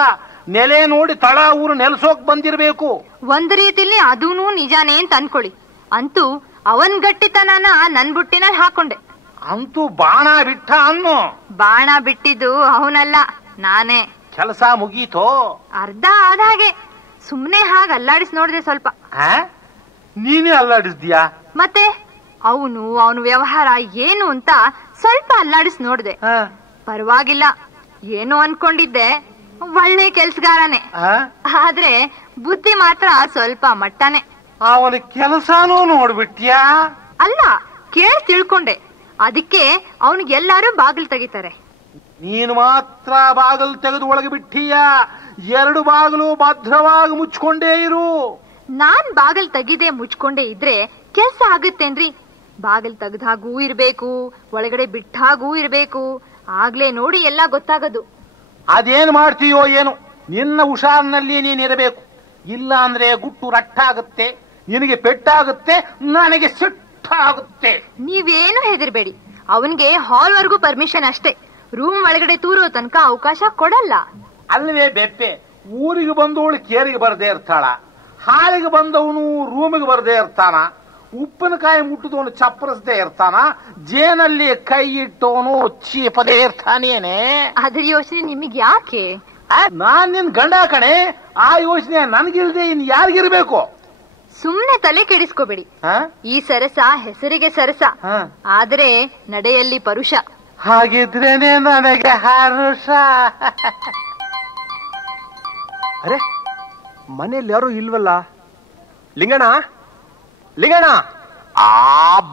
ನೆಲೆ ನೋಡಿ ತಳ ಊರು ನೆಲ್ಸೋಕ್ ಬಂದಿರ್ಬೇಕು. ಒಂದ್ ರೀತಿಲಿ ಅದೂನು ನಿಜಾನೇ ಅಂತ ಅನ್ಕೊಳ್ಳಿ. ಅಂತೂ ಅವನ್ ಗಟ್ಟಿತನನ ನನ್ ಬುಟ್ಟಿನಲ್ಲಿ ಹಾಕೊಂಡೆ. ಅಂತೂ ಬಾಣ ಬಿಟ್ಟ ಅನ್ನು. ಬಾಣ ಬಿಟ್ಟಿದ್ದು ಅವನಲ್ಲ, ನಾನೇ. ಕೆಲಸ ಮುಗೀತೋ? ಅರ್ಧ ಆದ ಹಾಗೆ. ಸುಮ್ನೆ ಹಾಗೆ ಅಲ್ಲಾಡಿಸ್ ನೋಡಿದೆ ಸ್ವಲ್ಪ. ನೀನೇ ಅಲ್ಲಾಡಿಸ್ದ್ಯಾ? ಮತ್ತೆ ಅವನು ವ್ಯವಹಾರ ಏನು ಅಂತ ಸ್ವಲ್ಪ ಅಲ್ಲಾಡಿಸ್ ನೋಡ್ದೆ. ಪರವಾಗಿಲ್ಲ, ಏನು ಅನ್ಕೊಂಡಿದ್ದೆ, ಒಳ್ಳೆ ಕೆಲ್ಸಗಾರನೇ. ಆದ್ರೆ ಬುದ್ಧಿ ಮಾತ್ರ ಸ್ವಲ್ಪ ಮಟ್ಟನೆ. ಅವನ ಕೆಲಸನೂ ನೋಡ್ಬಿಟ್ಯಾ? ಅಲ್ಲ, ಕೇಳಿ ತಿಳ್ಕೊಂಡೆ. ಅದಕ್ಕೆ ಅವನಿಗೆ ಎಲ್ಲಾರು ಬಾಗಿಲು ತೆಗಿತಾರೆ. ನೀನು ಮಾತ್ರ ಬಾಗಿಲು ತೆಗೆದು ಒಳಗೆ ಬಿಟ್ಟೀಯ. 2 ಬಾಗಿಲು ಭದ್ರವಾಗಿ ಮುಚ್ಕೊಂಡೇ ಇರು. ನಾನ್ ಬಾಗಿಲು ತೆಗಿದೆ ಮುಚ್ಕೊಂಡೇ ಇದ್ರೆ ಕೆಲ್ಸ ಆಗುತ್ತೇನ್ರಿ? ಬಾಗಿಲು ತೆಗ್ದಾಗೂ ಇರ್ಬೇಕು, ಒಳಗಡೆ ಬಿಟ್ಟಾಗೂ ಇರ್ಬೇಕು. ಆಗ್ಲೇ ನೋಡಿ ಎಲ್ಲ ಗೊತ್ತಾಗದು. ಅದೇನ್ ಮಾಡ್ತೀಯೋ ಏನು, ನಿನ್ನ ಹುಷಾರಿನಲ್ಲಿ ನೀನಿರಬೇಕು. ಇಲ್ಲ ಅಂದ್ರೆ ಗುಟ್ಟು ರಟ್ಟಾಗುತ್ತೆ, ನಿನಗೆ ಪೆಟ್ಟಾಗುತ್ತೆ, ನನಗೆ ಸಿಟ್ಟಾಗುತ್ತೆ. ನೀವೇನು ಹೆದರ್ಬೇಡಿ, ಅವನ್ಗೆ ಹಾಲ್ ವರ್ಗೂ ಪರ್ಮಿಷನ್ ಅಷ್ಟೇ. ರೂಮ್ ಒಳಗಡೆ ತೂರೋ ತನಕ ಅವಕಾಶ ಕೊಡಲ್ಲ. ಅಲ್ವೇ ಬೆಪ್ಪೆ, ಊರಿಗೆ ಬಂದವಳು ಕೇರಿಗೆ ಬರದೇ ಇರ್ತಾಳ, ಹಾಲಿಗೆ ಬಂದವನು ರೂಮಿಗೆ ಬರದೇ ಇರ್ತಾನ, ಉಪ್ಪಿನಕಾಯಿ ಮುಟ್ಟಿದವನು ಚಪ್ಪರಿಸದೇ ಇರ್ತಾನ, ಜೇನಲ್ಲಿ ಕೈ ಇಟ್ಟವನು ಚೀಪದೇ ಇರ್ತಾನೇನೆ. ಅದ್ರ ಯೋಚನೆ ನಿಮಗ್ ಯಾಕೆ? ನಾನ್ ನಿನ್ ಗಂಡ ಕಣೆ, ಆ ಯೋಚನೆ ನನ್ಗಿಲ್ದೆ ಇನ್ ಯಾರಿಗಿರ್ಬೇಕು? ಸುಮ್ನೆ ತಲೆ ಕೆಡಿಸ್ಕೋಬೇಡಿ. ಈ ಸರಸ ಹೆಸರಿಗೆ ಸರಸ, ಆದ್ರೆ ನಡೆಯಲ್ಲಿ ಪರುಷ. ಹಾಗಿದ್ರೇನೆ ನನಗೆ ಹರುಷ. ಅರೆ, ಮನೇಲಿ ಯಾರು ಇಲ್ವಲ್ಲ? ಲಿಂಗಣ್ಣ,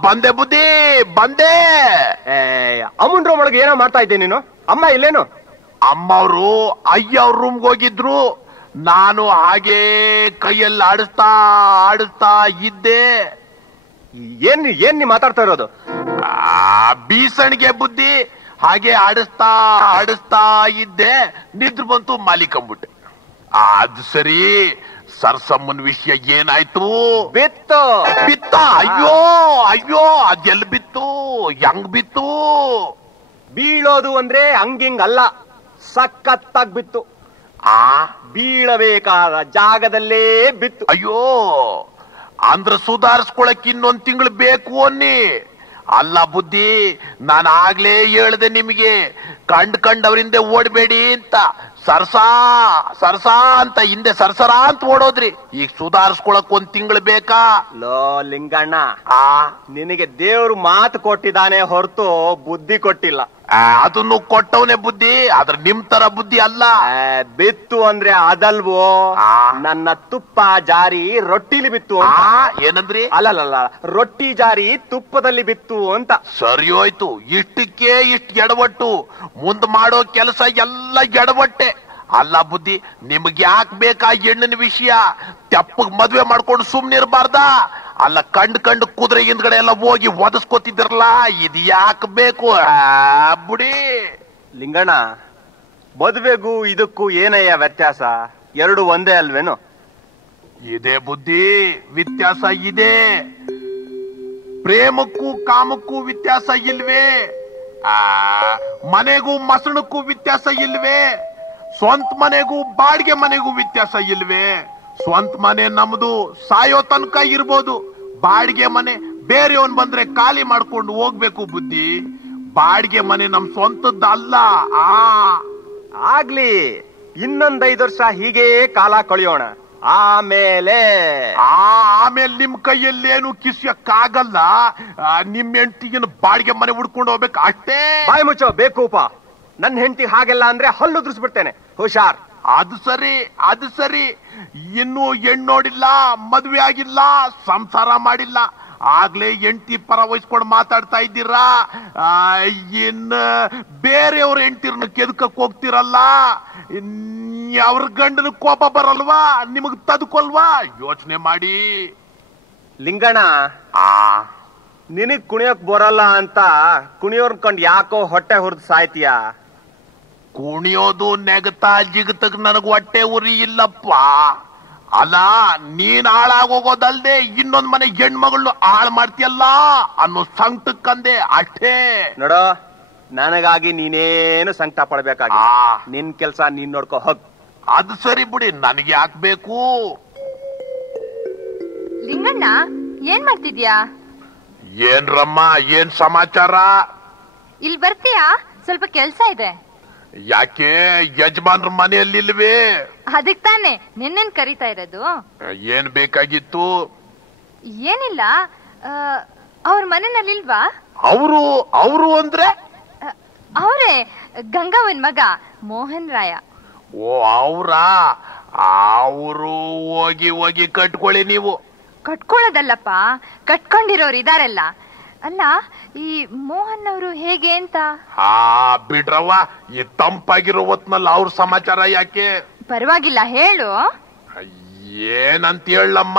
ಬಂದೆ ಬುದ್ಧಿ, ಬಂದೆ. ಅಮ್ಮನ್ ರೂಮ್ ಒಳಗೆ ಏನೋ ಮಾಡ್ತಾ ಇದ್ದೆ ನೀನು? ಅಮ್ಮ ಇಲ್ಲೇನು? ಅಮ್ಮ ಅವರು ಅಯ್ಯವ್ರ ರೂಮ್ಗೆ ಹೋಗಿದ್ರು. ನಾನು ಹಾಗೆ ಕೈಯಲ್ಲಿ ಆಡಿಸ್ತಾ ಇದ್ದೆ. ಏನ್ ನೀ ಮಾತಾಡ್ತಾ ಇರೋದು? ಬೀಸಣಿಗೆ ಬುದ್ಧಿ, ಹಾಗೆ ಆಡಿಸ್ತಾ ಇದ್ದೆ. ನಿದ್ರೆ ಬಂತು, ಮಾಲಿಕಂಬಿಟ್ಟೆ. ಅದು ಸರಿ, ಸರ್ಸಮ್ಮನ್ ವಿಷಯ ಏನಾಯ್ತು? ಬಿತ್ತ. ಅಯ್ಯೋ ಅದೆಲ್ಲ ಬಿತ್ತು, ಹೆಂಗ್ ಬಿತ್ತು? ಬೀಳೋದು ಅಂದ್ರೆ ಹಂಗಿಂಗ್ ಅಲ್ಲ, ಸಖತ್ತಾಗ್ ಬಿತ್ತು. ಬೀಳಬೇಕಾದ ಜಾಗದಲ್ಲೇ ಬಿತ್ತು. ಅಯ್ಯೋ, ಅಂದ್ರ ಸುಧಾರಿಸ್ಕೊಳಕ್ ಇನ್ನೊಂದ್ ತಿಂಗಳು ಬೇಕು ಅನ್ನಿ. ಅಲ್ಲ ಬುದ್ಧಿ, ನಾನು ಆಗ್ಲೇ ಹೇಳ್ದೆ ನಿಮಗೆ, ಕಂಡವರಿಂದ ಓಡ್ಬೇಡಿ ಅಂತ. ಸರ್ಸಾ ಅಂತ ಹಿಂದೆ ಸರ್ಸರ ಅಂತ ಓಡೋದ್ರಿ. ಈಗ ಸುಧಾರಿಸ್ಕೊಳಕ್ 1 ತಿಂಗಳು ಬೇಕಾ? ಲೋ ಲಿಂಗಣ್ಣ, ನಿನಗೆ ದೇವ್ರು ಮಾತು ಕೊಟ್ಟಿದ್ದಾನೆ ಹೊರತು ಬುದ್ಧಿ ಕೊಟ್ಟಿಲ್ಲ. ಅದನ್ನು ಕೊಟ್ಟವನೇ ಬುದ್ಧಿ, ಆದ್ರೆ ನಿಮ್ ತರ ಬುದ್ಧಿ ಅಲ್ಲ. ಬಿತ್ತು ಅಂದ್ರೆ ಅದಲ್ವೋ, ನನ್ನ ತುಪ್ಪ ಜಾರಿ ರೊಟ್ಟಿಲಿ ಬಿತ್ತು. ಏನಂದ್ರಿ? ಅಲ್ಲಲ್ಲ, ರೊಟ್ಟಿ ಜಾರಿ ತುಪ್ಪದಲ್ಲಿ ಬಿತ್ತು ಅಂತ. ಸರಿ ಹೋಯ್ತು, ಇಷ್ಟಕ್ಕೆ ಇಷ್ಟು ಎಡವಟ್ಟು, ಮುಂದ್ ಮಾಡೋ ಕೆಲಸ ಎಲ್ಲ ಎಡವಟ್ಟೆ. ಅಲ್ಲ ಬುದ್ಧಿ, ನಿಮ್ಗೆ ಯಾಕೆ ಬೇಕಾ ಹೆಣ್ಣಿನ ವಿಷಯ? ತೆಪ್ಪಗ್ ಮದ್ವೆ ಮಾಡ್ಕೊಂಡು ಸುಮ್ನಿರ್ಬಾರ್ದ? ಅಲ್ಲ, ಕಂಡು ಕುದುರೆ ಹಿಂದ್ಗಡೆ ಎಲ್ಲ ಹೋಗಿ ಒದಸ್ಕೋತಿದ್ರಲ್ಲ, ಇದು ಯಾಕೆ ಬೇಕು ಬುಡಿ? ಲಿಂಗಣ್ಣ, ಮದ್ವೆಗೂ ಇದಕ್ಕೂ ಏನಯ್ಯ ವ್ಯತ್ಯಾಸ? 2 ಒಂದೇ ಅಲ್ವೇನು? ಇದೆ ಬುದ್ಧಿ, ವ್ಯತ್ಯಾಸ ಇದೆ. ಪ್ರೇಮಕ್ಕೂ ಕಾಮಕ್ಕೂ ವ್ಯತ್ಯಾಸ ಇಲ್ವೇ? ಮನೆಗೂ ಮಸಣಕ್ಕೂ ವ್ಯತ್ಯಾಸ ಇಲ್ವೇ? ಸ್ವಂತ ಮನೆಗೂ ಬಾಡಿಗೆ ಮನೆಗೂ ವ್ಯತ್ಯಾಸ ಇಲ್ವೇ? ಸ್ವಂತ ಮನೆ ನಮ್ದು ಸಾಯೋ ತನಕ ಇರ್ಬೋದು, ಬಾಡಿಗೆ ಮನೆ ಬೇರೆಯವನ್ ಬಂದ್ರೆ ಖಾಲಿ ಮಾಡ್ಕೊಂಡು ಹೋಗ್ಬೇಕು ಬುದ್ಧಿ. ಬಾಡಿಗೆ ಮನೆ ನಮ್ ಸ್ವಂತದ್ದಲ್ಲ. ಆಗ್ಲಿ, ಇನ್ನೊಂದ್ 5 ವರ್ಷ ಹೀಗೇ ಕಾಲ ಕಳೆಯೋಣ. ಆಮೇಲೆ ನಿಮ್ ಕೈಯಲ್ಲೇನು ಕಿಸಿಯಕ್ಕಾಗಲ್ಲ. ನಿಮ್ ಹೆಂಡತಿಗಿನ ಬಾಡಿಗೆ ಮನೆ ಹುಡ್ಕೊಂಡು ಹೋಗ್ಬೇಕು ಅಷ್ಟೇ. ಬಾಯ್ ಮುಚ್ಚೋ ಬೇಕೂಪ. ನನ್ ಹೆಂಡತಿ ಹಾಗೆಲ್ಲ ಅಂದ್ರೆ ಹಲ್ಲು ಉದುರಿಸ್ಬಿಡ್ತೇನೆ. ಹುಷಾರ್. ಅದು ಸರಿ. ಇನ್ನು ಹೆಣ್ಣು ನೋಡಿಲ್ಲ, ಮದ್ವೆ ಆಗಿಲ್ಲ, ಸಂಸಾರ ಮಾಡಿಲ್ಲ, ಆಗ್ಲೇ ಹೆಂಡತಿ ಪರ ವಹಿಸ್ಕೊಂಡು ಮಾತಾಡ್ತಾ ಇದ್ದೀರಾ. ಇನ್ನ ಬೇರೆಯವ್ರ ಹೆಂಡತಿರ್ನ ಕೆದಕಕ್ ಹೋಗ್ತಿರಲ್ಲ, ಅವ್ರ ಗಂಡನ ಕೋಪ ಬರಲ್ವಾ, ನಿಮಗ್ ತದ್ಕೊಲ್ವಾ? ಯೋಚನೆ ಮಾಡಿ. ಲಿಂಗಣ್ಣ, ನಿನಗ್ ಕುಣಿಯೋಕ್ ಬರಲ್ಲ ಅಂತ ಕುಣಿಯೋರ್ನ್ ಕಂಡು ಯಾಕೋ ಹೊಟ್ಟೆ ಹುರಿದು ಸಾಯ್ತೀಯ? ಕುಣಿಯೋದು ನೆಗತಾ ಜಿಗತಕ್ ನನಗ್ ಹೊಟ್ಟೆ ಉರಿ ಇಲ್ಲಪ್ಪ. ಅಲ್ಲ, ನೀನ್ ಹಾಳಾಗೋಗೋದಲ್ದೆ ಇನ್ನೊಂದ್ ಮನೆ ಹೆಣ್ಮಗಳು ಹಾಳು ಮಾಡ್ತೀಯಲ್ಲ ಅನ್ನೋ ಸಂಕಟಕ್ಕಂದೆ ಅಷ್ಟೇ. ನೋಡೋ, ನನಗಾಗಿ ನೀನೇನು ಸಂಕಟ ಪಡ್ಬೇಕಾಗಿಲ್ಲ. ನಿನ್ ಕೆಲ್ಸ ನೀನ್ ನೋಡ್ಕೋ ಹೋಗ್. ಅದು ಸರಿ ಬಿಡಿ, ನನಗೆ ಹಾಕ್ಬೇಕು. ಲಿಂಗಣ್ಣ, ಏನ್ ಮಾಡ್ತಿದ್ಯಾ? ಏನ್ರಮ್ಮ, ಏನ್ ಸಮಾಚಾರ? ಇಲ್ಲಿ ಬರ್ತೀಯಾ? ಸ್ವಲ್ಪ ಕೆಲ್ಸ ಇದೆ. ಯಾಕೆ, ಯಜಮಾನ್ರ ಮನೆಯಲ್ಲಿಲ್ವೇ? ಅದಕ್ ತಾನೆ ನಿನ್ನೇನ್ ಕರೀತಾ ಇರೋದು. ಏನ್ ಬೇಕಾಗಿತ್ತು? ಏನಿಲ್ಲ, ಅವ್ರ ಮನೆಯಲ್ಲಿಲ್ವಾ? ಅವರು ಅಂದ್ರೆ? ಅವರೇ, ಗಂಗವ್ವನ್ ಮಗ ಮೋಹನ್ ರಾಯ. ಓ, ಅವ್ರಾ? ಅವರು ಹೋಗಿ ಕಟ್ಕೊಳ್ಳಿ. ನೀವು ಕಟ್ಕೊಳ್ಳೋದಲ್ಲಪ್ಪ, ಕಟ್ಕೊಂಡಿರೋರು ಇದಾರಲ್ಲ. ಅಲ್ಲ, ಈ ಮೋಹನ್ ಅವರು ಹೇಗೆ ಅಂತ? ಬಿಡ್ರವ್ವ, ಈ ತಂಪಾಗಿರೋ ಹೊತ್ನಲ್ಲಿ ಅವ್ರ ಸಮಾಚಾರ ಯಾಕೆ? ಪರವಾಗಿಲ್ಲ, ಹೇಳು. ಏನಂತ ಹೇಳಮ್ಮ,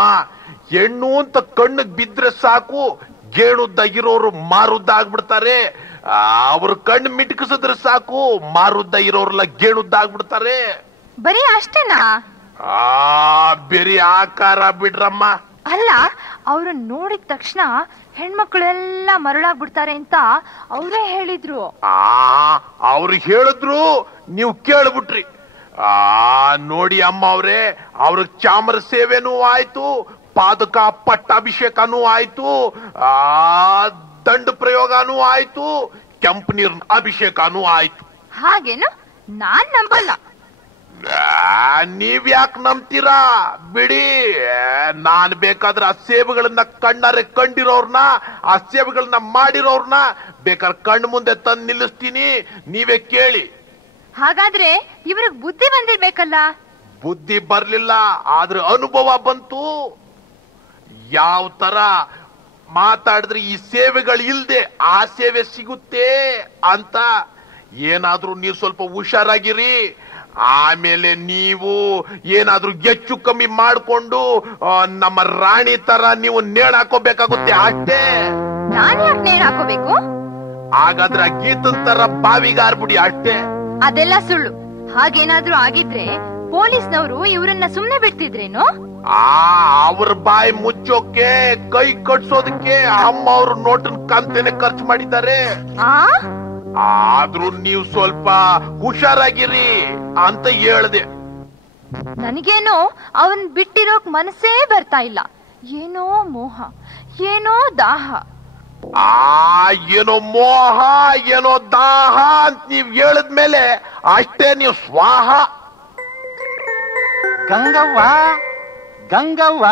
ಹೆಣ್ಣು ಅಂತ ಕಣ್ಣಿಗೆ ಬಿದ್ರೆ ಸಾಕು, ಗೇಣುದ್ದಾಗಿರೋರು ಮಾರುದ್ದಾಗ್ಬಿಡ್ತಾರೆ. ಅವ್ರ ಕಣ್ಣು ಮಿಟ್ಕಿಸಿದ್ರೆ ಸಾಕು, ಮಾರುದ್ದ ಇರೋರ್ಲ ಗೇಣುದ್ದಾಗ್ಬಿಡ್ತಾರೆ. ಬರೀ ಅಷ್ಟೇನಾ? ಬೇರೆ ಆಕಾರ ಬಿಡ್ರಮ್ಮ. ಅಲ್ಲ, ಅವ್ರು ನೋಡಿದ ತಕ್ಷಣ ಹೆಣ್ಮಕ್ಳೆಲ್ಲ ಮರಳಾಗ್ಬಿಡ್ತಾರೆ ಅಂತ ಅವರೇ ಹೇಳಿದ್ರು. ಅವ್ರು ಹೇಳಿದ್ರು, ನೀವು ಕೇಳ್ಬಿಟ್ರಿ. ನೋಡಿ ಅಮ್ಮ ಅವ್ರೆ, ಅವ್ರ ಚಾಮರ ಸೇವೆನೂ ಆಯ್ತು, ಪಾದಕ ಪಟ್ಟಾಭಿಷೇಕನೂ ಆಯ್ತು, ದಂಡ ಪ್ರಯೋಗನೂ ಆಯ್ತು, ಕೆಂಪು ನೀರ್ ಅಭಿಷೇಕನೂ ಆಯ್ತು. ಹಾಗೇನು? ನಾನ್ ನಂಬಲ್ಲ. ನೀವ್ಯಾಕೆ ನಂಬ್ತೀರಾ? ಬಿಡಿ, ನಾನ್ ಬೇಕಾದ್ರೆ ಆ ಸೇವೆಗಳನ್ನ ಕಣ್ಣಾರೆ ಕಂಡಿರೋರ್ನ, ಆ ಸೇವೆಗಳನ್ನ ಮಾಡಿರೋರ್ನ ಬೇಕಾದ್ರೆ ಕಣ್ಣು ಮುಂದೆ ತಂದು ನಿಲ್ಲಿಸ್ತೀನಿ, ನೀವೇ ಕೇಳಿ. ಹಾಗಾದ್ರೆ ಇವ್ರಿಗೆ ಬುದ್ಧಿ ಬಂದಿರ್ಬೇಕಲ್ಲ? ಬುದ್ಧಿ ಬರ್ಲಿಲ್ಲ, ಆದ್ರೆ ಅನುಭವ ಬಂತು. ಯಾವ ತರ ಮಾತಾಡಿದ್ರೆ ಈ ಸೇವೆಗಳು ಇಲ್ದೆ ಆ ಸೇವೆ ಸಿಗುತ್ತೆ ಅಂತ. ಏನಾದ್ರೂ ನೀವು ಸ್ವಲ್ಪ ಹುಷಾರಾಗಿರಿ. ಆಮೇಲೆ ನೀವು ಏನಾದ್ರೂ ಹೆಚ್ಚು ಕಮ್ಮಿ ಮಾಡ್ಕೊಂಡು ನಮ್ಮ ರಾಣಿ ತರ ನೀವು ನೇಣ್ ಹಾಕೋಬೇಕಾಗುತ್ತೆ ಅಷ್ಟೇ. ನಾನು ಯಾಕೆ ನೇಣ್ ಹಾಕೋಬೇಕು? ಹಾಗಾದ್ರೆ ಗೀತನ್ ತರ ಬಾವಿಗಾರ್ಬಿಡಿ ಅಷ್ಟೇ. ಅದೆಲ್ಲ ಸುಳ್ಳು. ಹಾಗೇನಾದ್ರೂ ಆಗಿದ್ರೆ ಪೊಲೀಸ್ನವರು ಇವರನ್ನ ಸುಮ್ನೆ ಬಿಡ್ತಿದ್ರೇನು? ಅವ್ರ ಬಾಯಿ ಮುಚ್ಚೋಕೆ, ಕೈ ಕಟ್ಸೋದಕ್ಕೆ ಅಮ್ಮ ಅವ್ರ ನೋಟಿನ ಕಂತೆನೆ ಖರ್ಚು ಮಾಡಿದ್ದಾರೆ. ಆದ್ರೂ ನೀವು ಸ್ವಲ್ಪ ಹುಷಾರಾಗಿರಿ ಅಂತ ಹೇಳ್ದೆ. ನನಗೇನೋ ಅವನ್ ಬಿಟ್ಟಿರೋಕ್ ಮನಸ್ಸೇ ಬರ್ತಾ ಇಲ್ಲ. ಏನೋ ಮೋಹ, ಏನೋ ದಾಹ. ಏನೋ ಮೋಹ, ಏನೋ ದಾಹ ಅಂತ ನೀವ್ ಹೇಳಿದ್ಮೇಲೆ ಅಷ್ಟೇ ನೀವು ಸ್ವಾಹ. ಗಂಗವ್ವ, ಗಂಗವ್ವ.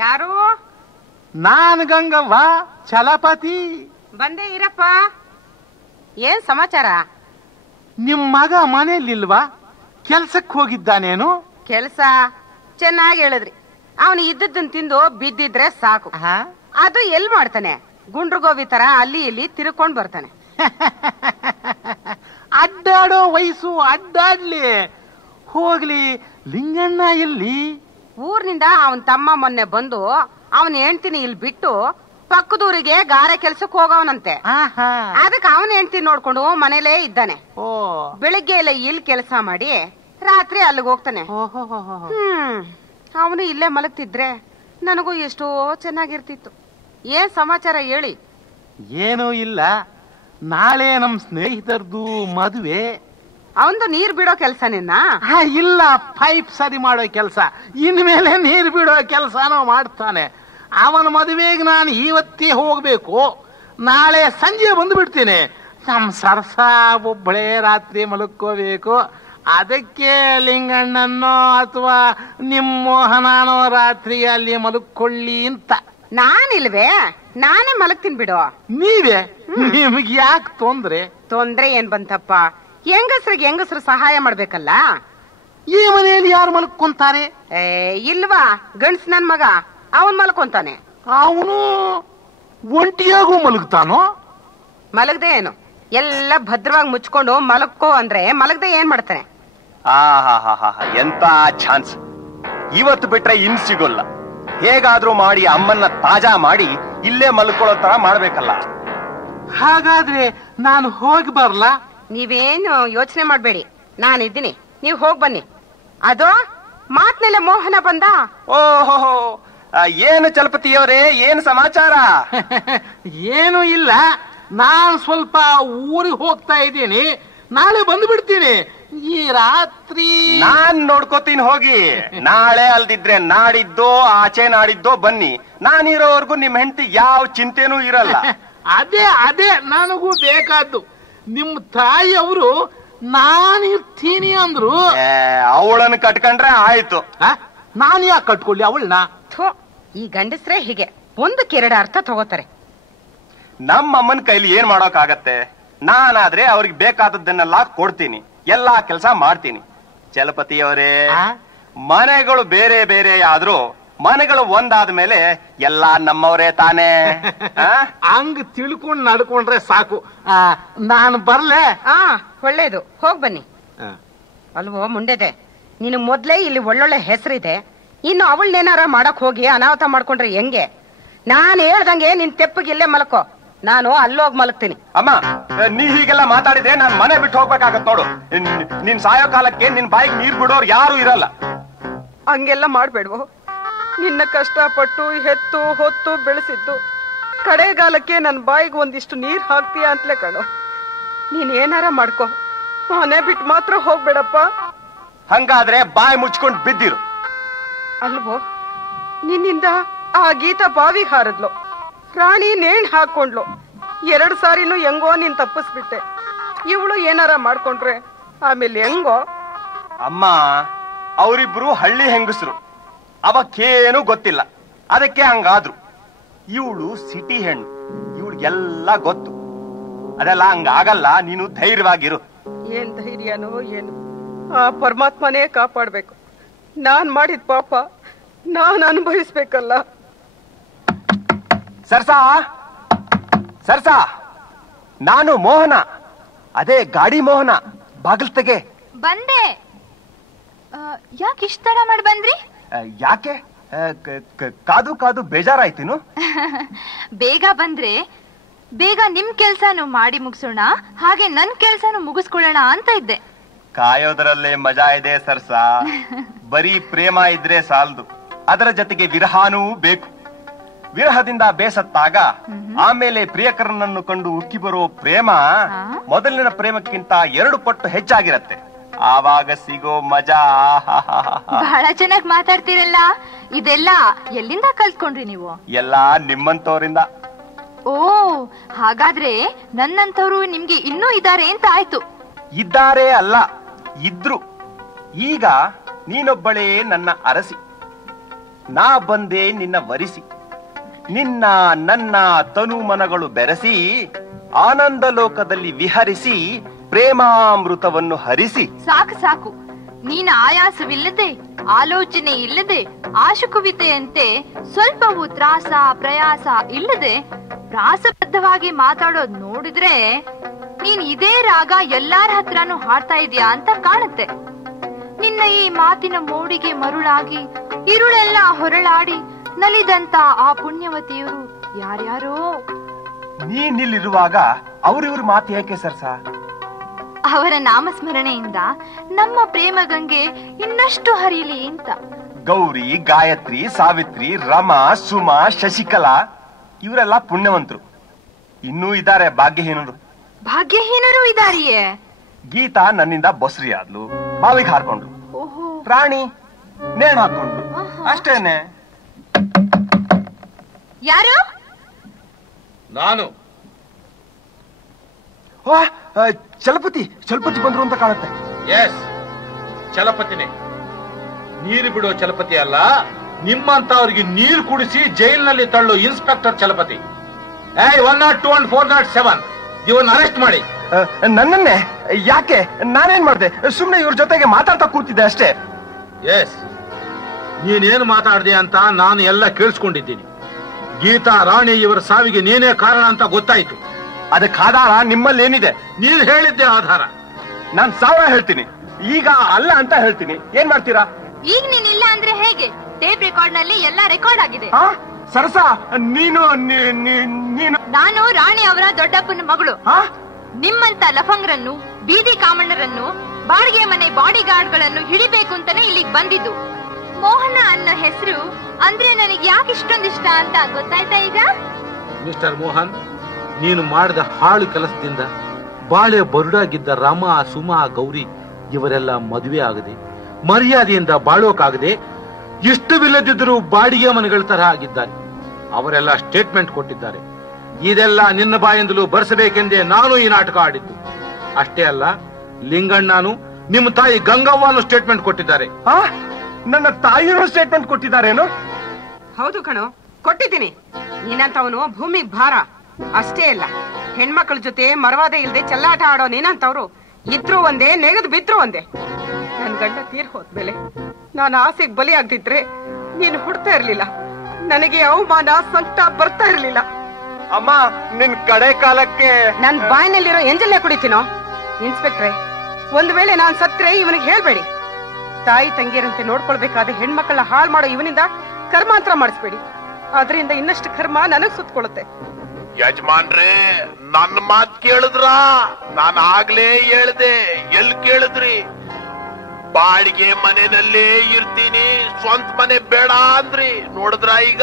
ಯಾರು? ನಾನ್ ಗಂಗವ್ವ, ಛಲಪತಿ. ಬಂದೇ ಇರಪ್ಪ. ಏನ್ ಸಮಾಚಾರ? ನಿಮ್ ಮಗ ಮನೇಲಿಲ್ವಾ? ಕೆಲ್ಸಕ್ ಹೋಗಿದ್ದಾನೇನು? ಕೆಲ್ಸ ಚೆನ್ನಾಗಿ ಹೇಳಿದ್ರಿ. ಅವನು ಇದ್ದದ್ದನ್ ತಿಂದು ಬಿದ್ದಿದ್ರೆ ಸಾಕು. ಅದು ಎಲ್ ಮಾಡ್ತಾನೆ? ಗುಂಡ್ರಗೋವಿ ತರ ಅಲ್ಲಿ ಇಲ್ಲಿ ತಿರ್ಕೊಂಡ್ ಬರ್ತಾನೆ. ಅಡ್ಡಾಡೋ ವಯಸ್ಸು, ಅಡ್ಡಾಡ್ಲಿ. ಹೋಗ್ಲಿ, ಲಿಂಗಣ್ಣ ಎಲ್ಲಿ? ಊರ್ನಿಂದ ಅವನ್ ತಮ್ಮ ಮೊನ್ನೆ ಬಂದು ಅವನ್ ಹೆಂಡ್ತಿನಿ ಇಲ್ಲಿ ಬಿಟ್ಟು ಪಕ್ಕದೂರಿಗೆ ಗಾರೆ ಕೆಲ್ಸಕ್ ಹೋಗವನಂತೆ. ಅದಕ್ಕೆ ಅವನ್ ಹೆಂಡ್ತಿ ನೋಡ್ಕೊಂಡು ಮನೇಲೇ ಇದ್ದಾನೆ. ಬೆಳಿಗ್ಗೆ ಎಲ್ಲ ಇಲ್ಲಿ ಕೆಲಸ ಮಾಡಿ ರಾತ್ರಿ ಅಲ್ಲಿಗೆ ಹೋಗ್ತಾನೆ. ಅವನು ಇಲ್ಲೇ ಮಲಗ್ತಿದ್ರೆ ನನಗೂ ಎಷ್ಟೋ ಚೆನ್ನಾಗಿರ್ತಿತ್ತು. ಏನ್ ಸಮಾಚಾರ ಹೇಳಿ? ಏನೂ ಇಲ್ಲ. ನಾಳೆ ನಮ್ ಸ್ನೇಹಿತರದು ಮದುವೆ. ಅವಂದು ನೀರ್ ಬಿಡೋ ಕೆಲ್ಸ ನಿನ್ನ? ಇಲ್ಲ, ಪೈಪ್ ಸರಿ ಮಾಡೋ ಕೆಲ್ಸ. ಇನ್ಮೇಲೆ ನೀರ್ ಬಿಡೋ ಕೆಲ್ಸನೂ ಮಾಡ್ತಾನೆ. ಅವನ ಮದುವೆಗೆ ನಾನು ಇವತ್ತೇ ಹೋಗ್ಬೇಕು, ನಾಳೆ ಸಂಜೆ ಬಂದು ಬಿಡ್ತೀನಿ. ನಮ್ ಸರ್ಸ ಒಬ್ಬಳೇ ರಾತ್ರಿ ಮಲ್ಕೋಬೇಕು. ಅದಕ್ಕೆ ಲಿಂಗಣ್ಣನೋ ಅಥವಾ ನಿಮ್ಮ ಮೋಹನನೋ ರಾತ್ರಿ ಅಲ್ಲಿ ಮಲ್ಕೊಳ್ಳಿ ಅಂತ. ನಾನಿಲ್ವೇ, ನಾನೇ ಮಲಗ್ತೀನಿ ಬಿಡು. ನೀವೇ? ನಿಮಗೆ ಯಾಕೆ ತೊಂದ್ರೆ? ತೊಂದ್ರೆ ಏನ್ ಬಂತಪ್ಪ, ಹೆಂಗಸ್ರಿಗೆ ಹೆಂಗಸ್ರು ಸಹಾಯ ಮಾಡ್ಬೇಕಲ್ಲ. ಈ ಮನೆಯಲ್ಲಿ ಯಾರು ಮಲ್ಕೊಂತಾರೆ? ಇಲ್ವಾ, ಗಂಡ್ಸ್ ನನ್ ಮಗ ಅವನ್ ಮಲ್ಕೊಂತಾನೆ. ಅವನು ಒಂಟಿಯಾಗೂ ಮಲಗ್ತಾನೋ? ಮಲಗದೆ ಏನು, ಎಲ್ಲ ಭದ್ರವಾಗಿ ಮುಚ್ಕೊಂಡು ಮಲಕ್ಕೋ ಅಂದ್ರೆ ಮಲಗದೆ ಏನ್ ಮಾಡ್ತಾನೆ? ಎಂತ ಚಾನ್ಸ್! ಇವತ್ತು ಬಿಟ್ರೆ ಇನ್ ಸಿಗೋಲ್ಲ. ಹೇಗಾದ್ರೂ ಮಾಡಿ ಅಮ್ಮನ್ನ ತಾಜಾ ಮಾಡಿ ಇಲ್ಲೇ ಮಲ್ಕೊಳ್ಳೋ ತರ ಮಾಡ್ಬೇಕಲ್ಲ. ಹಾಗಾದ್ರೆ ನಾನು ಹೋಗಿ ಬರ್ಲಾ? ನೀವೇನು ಯೋಚನೆ ಮಾಡ್ಬೇಡಿ, ನಾನಿದ್ದೀನಿ, ನೀವ್ ಹೋಗ್ ಬನ್ನಿ. ಅದು ಮಾತ್ನೆಲ್ಲ ಮೋಹನ ಬಂದ. ಓಹೋ, ಏನು ಚಲಪತಿಯವರೇ, ಏನು ಸಮಾಚಾರ? ಏನು ಇಲ್ಲ, ನಾನ್ ಸ್ವಲ್ಪ ಊರಿಗೆ ಹೋಗ್ತಾ ಇದ್ದೀನಿ, ನಾಳೆ ಬಂದು ಬಿಡ್ತೀನಿ. ಈ ರಾತ್ರಿ ನಾನ್ ನೋಡ್ಕೋತೀನಿ, ಹೋಗಿ. ನಾಳೆ ಅಲ್ದಿದ್ರೆ ನಾಡಿದ್ದೋ ಆಚೆ ನಾಡಿದ್ದೋ ಬನ್ನಿ. ನಾನಿರೋವರೆಗೂ ನಿಮ್ ಹೆಂಡತಿ ಯಾವ ಚಿಂತೆನೂ ಇರಲ್ಲ. ಅದೇ ನನಗೂ ಬೇಕಾದ್ದು. ನಿಮ್ ತಾಯಿಯವರು ನಾನಿರ್ತೀನಿ ಅಂದ್ರು. ಅವಳನ್ನು ಕಟ್ಕೊಂಡ್ರೆ ಆಯ್ತು. ನಾನು ಯಾಕೆ ಕಟ್ಕೊಳ್ಳಿ ಅವಳನ್ನ? ಈ ಗಂಡಸ್ರೇ ಹೀಗೆ, ಒಂದಕ್ಕೆರಡು ಅರ್ಥ ತಗೋತಾರೆ. ನಮ್ಮ ಅಮ್ಮನ ಕೈಲಿ ಏನ್ ಮಾಡೋಕಾಗತ್ತೆ? ನಾನಾದ್ರೆ ಅವ್ರಿಗೆ ಬೇಕಾದದ್ದನ್ನೆಲ್ಲ ಕೊಡ್ತೀನಿ, ಎಲ್ಲಾ ಕೆಲಸ ಮಾಡ್ತೀನಿ. ಚಲಪತಿಯವರೇ, ಮನೆಗಳು ಬೇರೆ ಬೇರೆ ಆದ್ರೂ ಮನೆಗಳು ಒಂದಾದ ಮೇಲೆ ಎಲ್ಲಾ ನಮ್ಮವರೇ ತಾನೇ. ಹಂಗ್ ತಿಳ್ಕೊಂಡ್ ನಡ್ಕೊಂಡ್ರೆ ಸಾಕು. ನಾನು ಬರ್ಲೆ? ಒಳ್ಳೇದು, ಹೋಗ್ ಬನ್ನಿ. ಅಲ್ವೋ ಮುಂಡೆದೆ, ನಿನ್ ಮೊದ್ಲೇ ಇಲ್ಲಿ ಒಳ್ಳೊಳ್ಳೆ ಹೆಸರಿದೆ, ಇನ್ನು ಅವಳನ್ನೇನಾರ ಮಾಡಕ್ ಹೋಗಿ ಅನಾಹುತ ಮಾಡ್ಕೊಂಡ್ರೆ ಹೆಂಗೆ? ನಾನ್ ಹೇಳ್ದಂಗೆ ನಿನ್ ತೆಪ್ಪಗಿಲ್ಲೇ ಮಲ್ಕೋ, ನಾನು ಅಲ್ಲೋಗಿ ಮಲಗ್ತೀನಿ. ಅಮ್ಮ, ನೀ ಹೀಗೆಲ್ಲ ಮಾತಾಡಿದ್ರೆ ನಾನ್ ಮನೆ ಬಿಟ್ಟು ಹೋಗ್ಬೇಕಾಗತ್ ನೋಡು. ನಿನ್ ಸಾಯೋ ಕಾಲಕ್ಕೆ ನಿನ್ ಬಾಯಿಗೆ ನೀರ್ ಬಿಡೋರು ಯಾರು ಇರಲ್ಲ. ಹಂಗೆಲ್ಲ ಮಾಡ್ಬೇಡ್ವೋ. ನಿನ್ನ ಕಷ್ಟಪಟ್ಟು ಹೆತ್ತು ಹೊತ್ತು ಬೆಳೆಸಿದ್ದು ಕಡೆಗಾಲಕ್ಕೆ ನನ್ ಬಾಯಿಗೆ ಒಂದಿಷ್ಟು ನೀರ್ ಹಾಕ್ತೀಯ ಅಂತಲೇ ಕಣೋ. ನೀನ್ ಏನಾರ ಮಾಡ್ಕೋ, ಮನೆ ಬಿಟ್ಟು ಮಾತ್ರ ಹೋಗ್ಬೇಡಪ್ಪ. ಹಂಗಾದ್ರೆ ಬಾಯಿ ಮುಚ್ಕೊಂಡ್ ಬಿದ್ದಿರು. ಅಲ್ವೋ, ನಿನ್ನಿಂದ ಆ ಗೀತಾ ಬಾವಿಗೆ ಹಾರದ್ಲು, ರಾಣಿ ನೇಣ್ ಹಾಕೊಂಡ್ಲು. 2 ಸಾರಿನೂ ಹೆಂಗೋ ನೀನ್ ತಪ್ಪಿಸ್ಬಿಟ್ಟೆ. ಇವಳು ಏನಾರ ಮಾಡ್ಕೊಂಡ್ರೆ ಆಮೇಲೆ ಹೆಂಗೋ? ಅಮ್ಮ, ಅವರಿಬ್ರು ಹಳ್ಳಿ ಹೆಂಗಸರು, ಅವಕ್ಕೇನು ಗೊತ್ತಿಲ್ಲ, ಅದಕ್ಕೆ ಹಂಗಾದ್ರು. ಇವಳು ಸಿಟಿ ಹೆಣ್ಣು, ಇವಳಿಗೆಲ್ಲ ಗೊತ್ತು. ಅದೆಲ್ಲ ಹಂಗಾಗಲ್ಲ, ನೀನು ಧೈರ್ಯವಾಗಿರು. ಏನ್ ಧೈರ್ಯನೋ ಏನು, ಆ ಪರಮಾತ್ಮನೇ ಕಾಪಾಡ್ಬೇಕು. ನಾನ್ ಮಾಡಿದ ಪಾಪ ನಾನ್ ಅನುಭವಿಸ್ಬೇಕಲ್ಲ. ಸರ್ಸಾ, ಸರ್ಸಾ, ನಾನು ಮೋಹನ, ಅದೇ ಗಾಡಿ ಮೋಹನ. ಬಾಗಿಲ್ ತೆಗೆ. ಬಂದೆ. ಯಾಕೆ ಇಷ್ಟ ತಡ ಮಾಡಿ ಬಂದ್ರಿ? ಯಾಕೆ? ಕಾದು ಕಾದು ಬೇಜಾರಾಯ್ತೀನು? ಬೇಗ ಬಂದ್ರೆ ಬೇಗ ನಿಮ್ ಕೆಲ್ಸನು ಮಾಡಿ ಮುಗಿಸೋಣ, ಹಾಗೆ ನನ್ ಕೆಲ್ಸನು ಮುಗಿಸ್ಕೊಳ್ಳೋಣ ಅಂತ ಇದ್ದೆ. ಕಾಯೋದ್ರಲ್ಲೇ ಮಜಾ ಇದೆ ಸರ್ಸಾ. ಬರೀ ಪ್ರೇಮ ಇದ್ರೆ ಸಾಲದು, ಅದರ ಜೊತೆಗೆ ವಿರಹಾನೂ ಬೇಕು. ವಿರಹದಿಂದ ಬೇಸತ್ತಾಗ ಆಮೇಲೆ ಪ್ರಿಯಕರನನ್ನು ಕಂಡು ಉಕ್ಕಿ ಬರೋ ಪ್ರೇಮ ಮೊದಲಿನ ಪ್ರೇಮಕ್ಕಿಂತ 2 ಪಟ್ಟು ಹೆಚ್ಚಾಗಿರತ್ತೆ. ಆವಾಗ ಸಿಗೋ ಮಜಾ. ಬಹಳ ಚೆನ್ನಾಗಿ ಮಾತಾಡ್ತೀರಲ್ಲ, ಇದೆಲ್ಲ ಎಲ್ಲಿಂದ ಕಲ್ತ್ಕೊಂಡ್ರಿ ನೀವು? ಎಲ್ಲಾ ನಿಮ್ಮಂತವರಿಂದ. ಓ, ಹಾಗಾದ್ರೆ ನನ್ನಂತವ್ರು ನಿಮ್ಗೆ ಇನ್ನೂ ಇದ್ದಾರೆ ಅಂತ ಆಯ್ತು. ಇದ್ದಾರೆ ಅಲ್ಲ, ಇದ್ರು. ಈಗ ನೀನೊಬ್ಬಳೇ ನನ್ನ ಅರಸಿ, ನಾ ಬಂದೆ ನಿನ್ನ ವರಿಸಿ. ನಿನ್ನ ನನ್ನ ತನು ಮನಗಳು ಬೆರೆಸಿ ಆನಂದ ಲೋಕದಲ್ಲಿ ವಿಹರಿಸಿ ಪ್ರೇಮಾಮೃತವನ್ನು ಹರಿಸಿ. ಸಾಕು ಸಾಕು, ನೀನ ಆಯಾಸವಿಲ್ಲದೆ ಆಲೋಚನೆ ಇಲ್ಲದೆ ಆಶುಕುವಿತೆಯಂತೆ ಸ್ವಲ್ಪವೂ ತ್ರಾಸ ಪ್ರಯಾಸ ಇಲ್ಲದೆ ಪ್ರಾಸಬದ್ಧವಾಗಿ ಮಾತಾಡೋದ್ ನೋಡಿದ್ರೆ ನೀನ್ ಇದೇ ರಾಗ ಎಲ್ಲಾರ ಹತ್ರನೂ ಹಾಡ್ತಾ ಇದೀಯಾ ಅಂತ ಕಾಣುತ್ತೆ. ನಿನ್ನ ಈ ಮಾತಿನ ಮೋಡಿಗೆ ಮರುಳಾಗಿ ಇರುಳೆಲ್ಲ ಹೊರಳಾಡಿ ನಲಿದಂತ ಆ ಪುಣ್ಯವತಿಯರು ಯಾರ್ಯಾರೋ. ನೀನಿಲ್ಲಿರುವಾಗ ಅವ್ರಿವ್ರ ಮಾತು ಏಕೆ ಸರ್ಸ? ಅವರ ನಾಮಸ್ಮರಣೆಯಿಂದ ನಮ್ಮ ಪ್ರೇಮ ಗಂಗೆ ಇನ್ನಷ್ಟು ಹರಿಯಲಿ ಅಂತ. ಗೌರಿ, ಗಾಯತ್ರಿ, ಸಾವಿತ್ರಿ, ರಮಾ, ಸುಮಾ, ಶಶಿಕಲಾ ಇವರೆಲ್ಲ ಪುಣ್ಯವಂತರು. ಇನ್ನೂ ಇದ್ದಾರೆ ಭಾಗ್ಯಹೀನರು. ಭಾಗ್ಯಹೀನರು ಇದಾರಿಯೇ? ಗೀತಾ ನನ್ನಿಂದ ಬೊಸ್ರಿ ಆದ್ಲು, ಬಾವಿಗೆ ಹಾರ್ಕೊಂಡ್ಲು. ರಾಣಿ ನೇಣು ಹಾಕೊಂಡ್ಲು, ಅಷ್ಟೇನೆ. ಯಾರು? ನಾನು. ಚಲಪತಿ ಬಂದ್ರು ಅಂತ ಕಾಣುತ್ತೆ. ಎಸ್, ಚಲಪತಿನೇ. ನೀರು ಬಿಡೋ ಚಲಪತಿ ಅಲ್ಲ, ನಿಮ್ಮಂತವ್ರಿಗೆ ನೀರು ಕುಡಿಸಿ ಜೈಲಿನಲ್ಲಿ ತಳ್ಳೋ ಇನ್ಸ್ಪೆಕ್ಟರ್ ಚಲಪತಿ. 102 and 407 ಇವನ್ನ ಅರೆಸ್ಟ್ ಮಾಡಿ. ನನ್ನನ್ನೇ? ಯಾಕೆ? ನಾನೇನ್ ಮಾಡ್ದೆ? ಸುಮ್ನೆ ಇವ್ರ ಜೊತೆಗೆ ಮಾತಾಡ್ತಾ ಕೂತಿದ್ದೆ ಅಷ್ಟೇ. ಎಸ್, ನೀನೇನು ಮಾತಾಡ್ದೆ ಅಂತ ನಾನು ಎಲ್ಲ ಕೇಳಿಸ್ಕೊಂಡಿದ್ದೀನಿ. ಗೀತಾ ರಾಣಿ ಇವರ ಸಾವಿಗೆ ನೀನೇ ಕಾರಣ ಅಂತ ಗೊತ್ತಾಯ್ತು. ಅದಕ್ಕೆ ಆಧಾರ ನಿಮ್ಮಲ್ಲಿ ಏನಿದೆ? ನೀನ್ ಹೇಳಿದ್ದೆ ಆಧಾರ. ನಾನ್ 1000 ಹೇಳ್ತೀನಿ, ಈಗ ಅಲ್ಲ ಅಂತ ಹೇಳ್ತೀನಿ. ಏನ್ ಮಾಡ್ತೀರಾ? ಈಗ ನೀನಿಲ್ಲ ಅಂದ್ರೆ ಹೇಗೆ? ಟೇಪ್ ರೆಕಾರ್ಡ್ ನಲ್ಲಿ ಎಲ್ಲ ರೆಕಾರ್ಡ್ ಆಗಿದೆ. ಸರಸ, ನೀನು ನಾನು ರಾಣಿ ಅವರ ದೊಡ್ಡಪ್ಪನ ಮಗಳು. ನಿಮ್ಮಂತ ಲಫಂಗ್ರನ್ನು, ಬೀದಿ ಕಾಮಣ್ಣರನ್ನು, ಬಾಡಿಗೆ ಮನೆ ಬಾಡಿ ಗಾರ್ಡ್ಗಳನ್ನು ಹಿಡಿಬೇಕು ಅಂತಾನೆ ಇಲ್ಲಿಗೆ ಬಂದಿದ್ದು. ಮೋಹನ ಅನ್ನೋ ಹೆಸರು ಅಂದ್ರೆ ನನಗೆ ಯಾಕೆ ಇಷ್ಟೊಂದಿಷ್ಟ ಅಂತ ಗೊತ್ತಾಯ್ತಾ ಈಗ? ಮಿಸ್ಟರ್ ಮೋಹನ್, ನೀನು ಮಾಡಿದ ಹಾಳು ಕೆಲಸದಿಂದ ಬಾಳೆ ಬರುಡಾಗಿದ್ದ ರಾಮ, ಸುಮಾ, ಗೌರಿ ಇವರೆಲ್ಲ ಮದುವೆ ಆಗದೆ, ಮರ್ಯಾದೆಯಿಂದ ಬಾಳೋಕಾಗದೆ, ಇಷ್ಟವಿಲ್ಲದಿದ್ದರೂ ಬಾಡಿಗೆ ಮನೆಗಳ ತರಹ ಆಗಿದ್ದಾರೆ. ಅವರೆಲ್ಲ ಸ್ಟೇಟ್ಮೆಂಟ್ ಕೊಟ್ಟಿದ್ದಾರೆ. ಇದೆಲ್ಲ ನಿನ್ನ ಬಾಯಿಂದಲೂ ಬರೆಸಬೇಕೆಂದೇ ನಾನು ಈ ನಾಟಕ ಆಡಿದ್ದು. ಅಷ್ಟೇ ಅಲ್ಲ, ಲಿಂಗಣ್ಣನು, ನಿಮ್ಮ ತಾಯಿ ಗಂಗವ್ವನು ಸ್ಟೇಟ್ಮೆಂಟ್ ಕೊಟ್ಟಿದ್ದಾರೆ. ನನ್ನ ತಾಯಿಯೂ ಸ್ಟೇಟ್ಮೆಂಟ್ ಕೊಟ್ಟಿದ್ದಾರೇನು? ಹೌದು ಕಣೋ, ಕೊಟ್ಟಿದ್ದೀನಿ. ನೀನಂತವನು ಭೂಮಿಗ್ ಭಾರ. ಅಷ್ಟೇ ಅಲ್ಲ, ಹೆಣ್ಮಕ್ಳ ಜೊತೆ ಮರವಾದೆ ಇಲ್ದೆ ಚೆಲ್ಲಾಟ ಆಡೋ ನೀನಂತವ್ರು ಇದ್ರು ಒಂದೇ, ನೆಗೆದು ಬಿದ್ರು ಒಂದೇ. ನನ್ ಗಂಡ ತೀರ್ ಹೋದ್ಮೇಲೆ ನಾನು ಆಸೆಗೆ ಬಲಿ ಆಗ್ದಿದ್ರೆ ನೀನು ಹುಡ್ತಾ ಇರ್ಲಿಲ್ಲ. ನನಗೆ ಅವಮಾನ, ಸಂಕಟ ಬರ್ತಾ ಇರ್ಲಿಲ್ಲ. ಅಮ್ಮ, ನಿನ್ ಕಡೆ ಕಾಲಕ್ಕೆ ನನ್ ಬಾಯಿನಲ್ಲಿರೋ ಎಂಜಲ್ಲೇ ಕುಡಿತೀನೋ? ಇನ್ಸ್ಪೆಕ್ಟ್ರೆ, ಒಂದ್ ವೇಳೆ ನಾನ್ ಸತ್ರೆ ಇವನಿಗೆ ಹೇಳ್ಬೇಡಿ. ತಾಯಿ ತಂಗಿಯರಂತೆ ನೋಡ್ಕೊಳ್ಬೇಕಾದ ಹೆಣ್ಮಕ್ಳ ಹಾಳು ಮಾಡೋ ಇವನಿಂದ ಕರ್ಮಾಂತರ ಮಾಡಿಸ್ಬೇಡಿ. ಅದರಿಂದ ಇನ್ನಷ್ಟು ಕರ್ಮ ನನಗ್ ಸುತ್ಕೊಳ್ಳುತ್ತೆ. ಯಜಮಾನ್ರೇ, ನನ್ನ ಮಾತ್ ಕೇಳಿದ್ರ? ನಾನು ಆಗ್ಲೇ ಹೇಳ್ದೆ, ಎಲ್ ಕೇಳಿದ್ರಿ? ಬಾಡಿಗೆ ಮನೆಯಲ್ಲೇ ಇರ್ತೀನಿ, ಸ್ವಂತ ಮನೆ ಬೇಡ ಅಂದ್ರಿ. ನೋಡಿದ್ರ ಈಗ?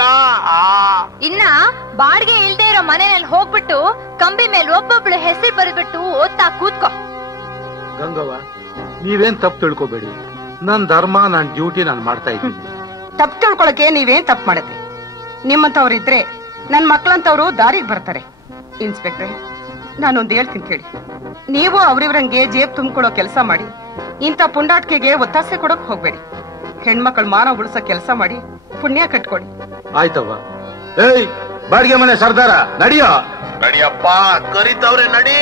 ಇನ್ನ ಬಾಡಿಗೆ ಇಲ್ದೇ ಇರೋ ಮನೆಯಲ್ಲಿ ಹೋಗ್ಬಿಟ್ಟು ಕಂಬಿ ಮೇಲೆ ಒಬ್ಬೊಬ್ಳು ಹೆಸರು ಬರೆದ್ಬಿಟ್ಟು ಓದ್ತಾ ಕೂತ್ಕೋ. ಗಂಗವ್ವ, ನೀವೇನ್ ತಪ್ಪು ತಿಳ್ಕೊಬೇಡಿ. ನನ್ ಧರ್ಮ, ನನ್ ಡ್ಯೂಟಿ ನಾನು ಮಾಡ್ತಾ ಇದ್ದೀನಿ. ತಪ್ಪು ತಿಳ್ಕೊಳಕ್ಕೆ ನೀವೇನ್ ತಪ್ಪು ಮಾಡುತ್ತೆ? ನಿಮ್ಮಂತವ್ರಿದ್ರೆ ನನ್ ಮಕ್ಳಂತವ್ರು ದಾರಿಗೆ ಬರ್ತಾರೆ. ಇನ್ಸ್ಪೆಕ್ಟ್ರೆ, ನಾನೊಂದು ಹೇಳ್ತೀನಿ ಕೇಳಿ. ನೀವು ಅವ್ರಿವ್ರಂಗೆ ಜೇಬ್ ತುಂಬಿಕೊಳ್ಳೋ ಕೆಲಸ ಮಾಡಿ ಇಂಥ ಪುಂಡಾಟಿಕೆಗೆ ಒತ್ತಾಸೆ ಕೊಡಕ್ ಹೋಗ್ಬೇಡಿ. ಹೆಣ್ಮಕ್ಳ ಮಾನವ ಉಳಿಸೋ ಕೆಲಸ ಮಾಡಿ ಪುಣ್ಯ ಕಟ್ಕೊಡಿ. ಆಯ್ತವ್ವ. ಏಯ್, ಬಾಡಿಗೆ ಮನೆ ಸರ್ದಾರ, ನಡಿಯೋ. ನಡಿಯಪ್ಪ, ಕರಿತವ್ರೆ, ನಡಿ.